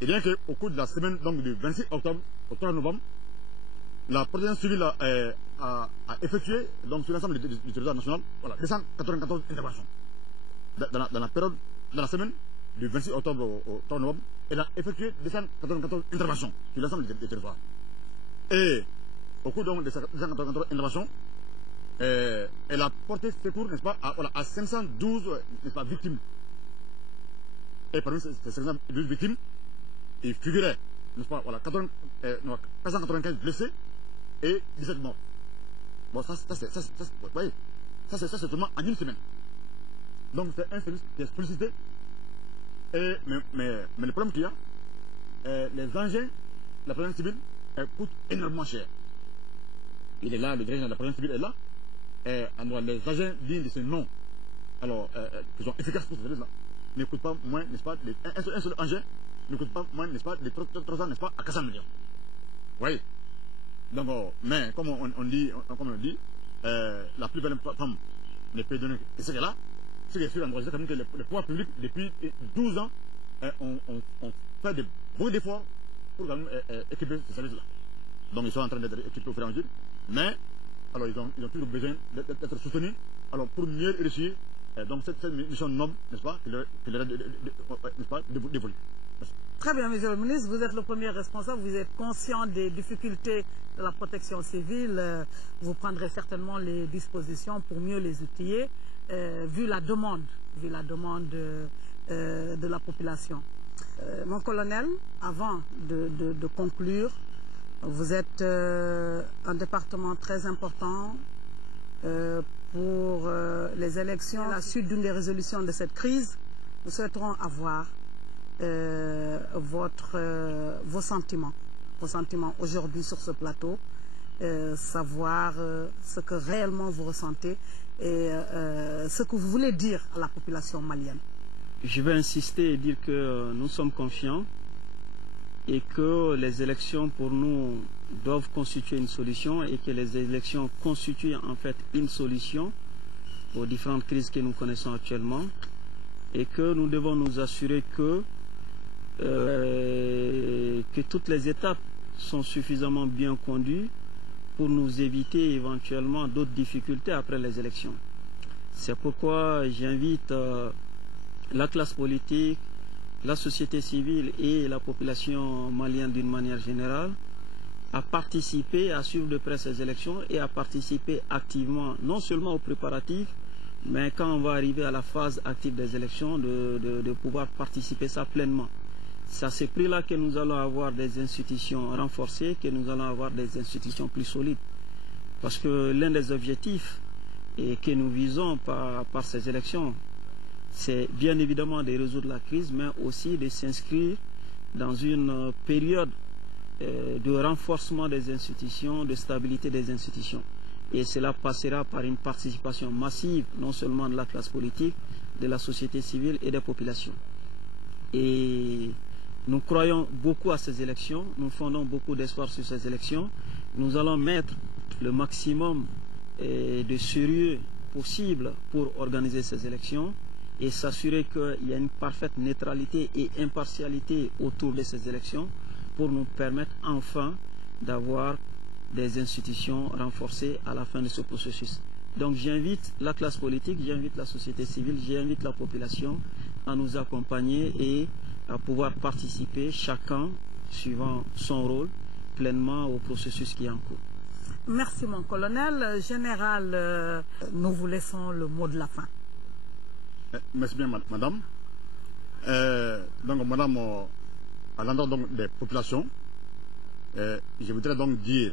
Et bien qu'au cours de la semaine donc, du 26 octobre au 3 novembre, la protection civile a effectué, donc sur l'ensemble du territoire national, voilà, 294 interventions. Dans la période, dans la semaine du 26 octobre au 3 novembre, elle a effectué 294 interventions sur l'ensemble des territoires. Et au cours donc, de ces 294 interventions, elle a porté secours, n'est-ce pas, à 512 n'est-ce pas, victimes. Et parmi ces 512 victimes, il figurait, n'est-ce pas, voilà, 495 blessés et 17 morts. Bon, ça c'est seulement en une semaine. Donc c'est un service qui est sollicité. Mais le problème qu'il y a, les engins, la protection civile, coûtent énormément cher. Il est là, le dirigeant de la protection civile est là. Les agents dignes de ce nom, alors, qui sont efficaces pour ce service-là, ne coûtent pas moins, n'est-ce pas, un seul engin ne coûte pas moins, n'est-ce pas, de 3 ans, n'est-ce pas, à 400 millions. Oui. Donc, mais comme on dit, la plus belle femme ne peut donner que ce qu'elle a. Ce qui est sûr, on voit que les pouvoirs publics, depuis 12 ans, ont fait de beaux efforts pour quand même, équiper ce service-là. Donc, ils sont en train d'être équipés au fur et à mesure. Mais, alors, ils ont toujours besoin d'être soutenus. Alors, pour mieux réussir, donc, cette mission noble, n'est-ce pas, qui leur est dévolue. Très bien, monsieur le ministre, vous êtes le premier responsable, vous êtes conscient des difficultés de la protection civile, vous prendrez certainement les dispositions pour mieux les outiller, vu la demande de la population. Mon colonel, avant de conclure, vous êtes un département très important pour les élections. À la suite d'une des résolutions de cette crise, nous souhaiterons avoir vos sentiments aujourd'hui sur ce plateau, savoir ce que réellement vous ressentez et ce que vous voulez dire à la population malienne. Je vais insister et dire que nous sommes confiants et que les élections pour nous doivent constituer une solution et que les élections constituent en fait une solution aux différentes crises que nous connaissons actuellement et que nous devons nous assurer que toutes les étapes sont suffisamment bien conduites pour nous éviter éventuellement d'autres difficultés après les élections. C'est pourquoi j'invite la classe politique, la société civile et la population malienne d'une manière générale à participer, à suivre de près ces élections et à participer activement, non seulement aux préparatifs, mais quand on va arriver à la phase active des élections, de pouvoir participer ça pleinement. C'est à ce prix-là que nous allons avoir des institutions renforcées, que nous allons avoir des institutions plus solides. Parce que l'un des objectifs que nous visons par ces élections, c'est bien évidemment de résoudre la crise, mais aussi de s'inscrire dans une période de renforcement des institutions, de stabilité des institutions. Et cela passera par une participation massive, non seulement de la classe politique, de la société civile et des populations. Et nous croyons beaucoup à ces élections, nous fondons beaucoup d'espoir sur ces élections. Nous allons mettre le maximum de sérieux possible pour organiser ces élections et s'assurer qu'il y a une parfaite neutralité et impartialité autour de ces élections pour nous permettre enfin d'avoir des institutions renforcées à la fin de ce processus. Donc j'invite la classe politique, j'invite la société civile, j'invite la population à nous accompagner et à pouvoir participer, chacun suivant son rôle, pleinement au processus qui est en cours. Merci mon colonel. Général, nous vous laissons le mot de la fin. Merci bien madame. Donc madame, à l'endroit des populations, je voudrais donc dire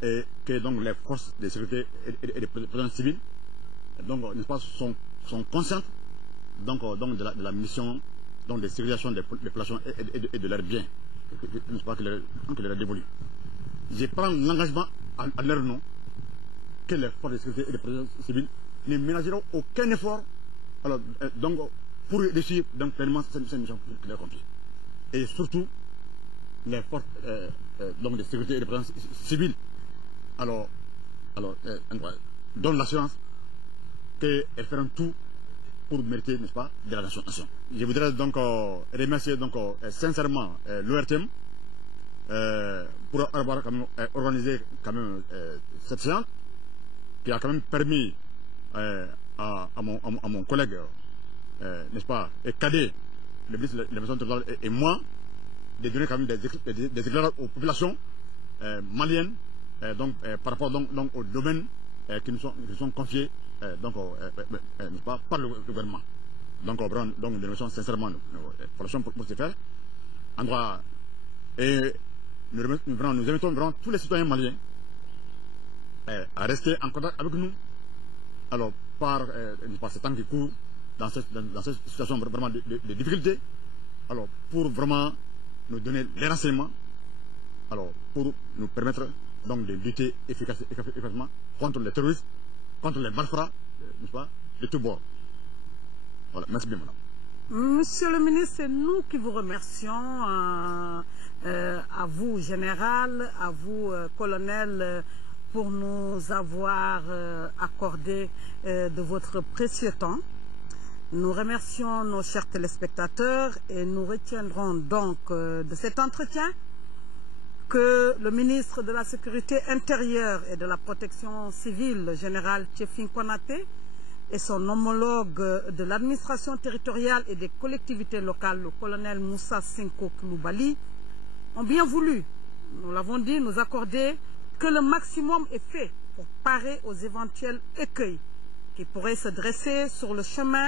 que donc les forces de sécurité et de protection civile donc, sont conscientes donc de la mission donc, de sécurisation des populations et de leurs biens qui leur est dévolu. Je prends l'engagement à leur nom que les forces de sécurité et de protection civile ne ménageront aucun effort donc, pour réussir donc, pleinement cette mission qui leur est confiée. Et surtout, les forces donc, de sécurité et de protection civile donnent l'assurance qu'elles feront tout pour mériter, n'est-ce pas, de la nation. Je voudrais donc remercier donc, sincèrement l'ORTM pour avoir quand même, organisé quand même, cette séance qui a quand même permis à mon collègue, n'est-ce pas, et cadet, le ministre de l'Administration territoriale et moi, de donner quand même des éclairages aux populations maliennes donc, par rapport donc, aux domaines qui nous sont confiés donc, n'est-ce pas, par le gouvernement. Donc, nous remercions sincèrement pour ce faire. Et nous invitons vraiment tous les citoyens maliens à rester en contact avec nous. Alors, par ce temps qui court, dans cette situation vraiment de difficulté, alors, pour vraiment nous donner les renseignements, alors, pour nous permettre donc de lutter efficacement contre les terroristes, contre les malfrats, n'est-ce pas, de tous bords. Voilà, merci bien, madame. Monsieur le ministre, c'est nous qui vous remercions, à vous, général, à vous, colonel, pour nous avoir accordé de votre précieux temps. Nous remercions nos chers téléspectateurs et nous retiendrons donc de cet entretien que le ministre de la Sécurité intérieure et de la Protection civile, le général Tchefin Konaté, et son homologue de l'administration territoriale et des collectivités locales, le colonel Moussa Sinko Koulibaly, ont bien voulu, nous l'avons dit, nous accorder que le maximum est fait pour parer aux éventuels écueils qui pourraient se dresser sur le chemin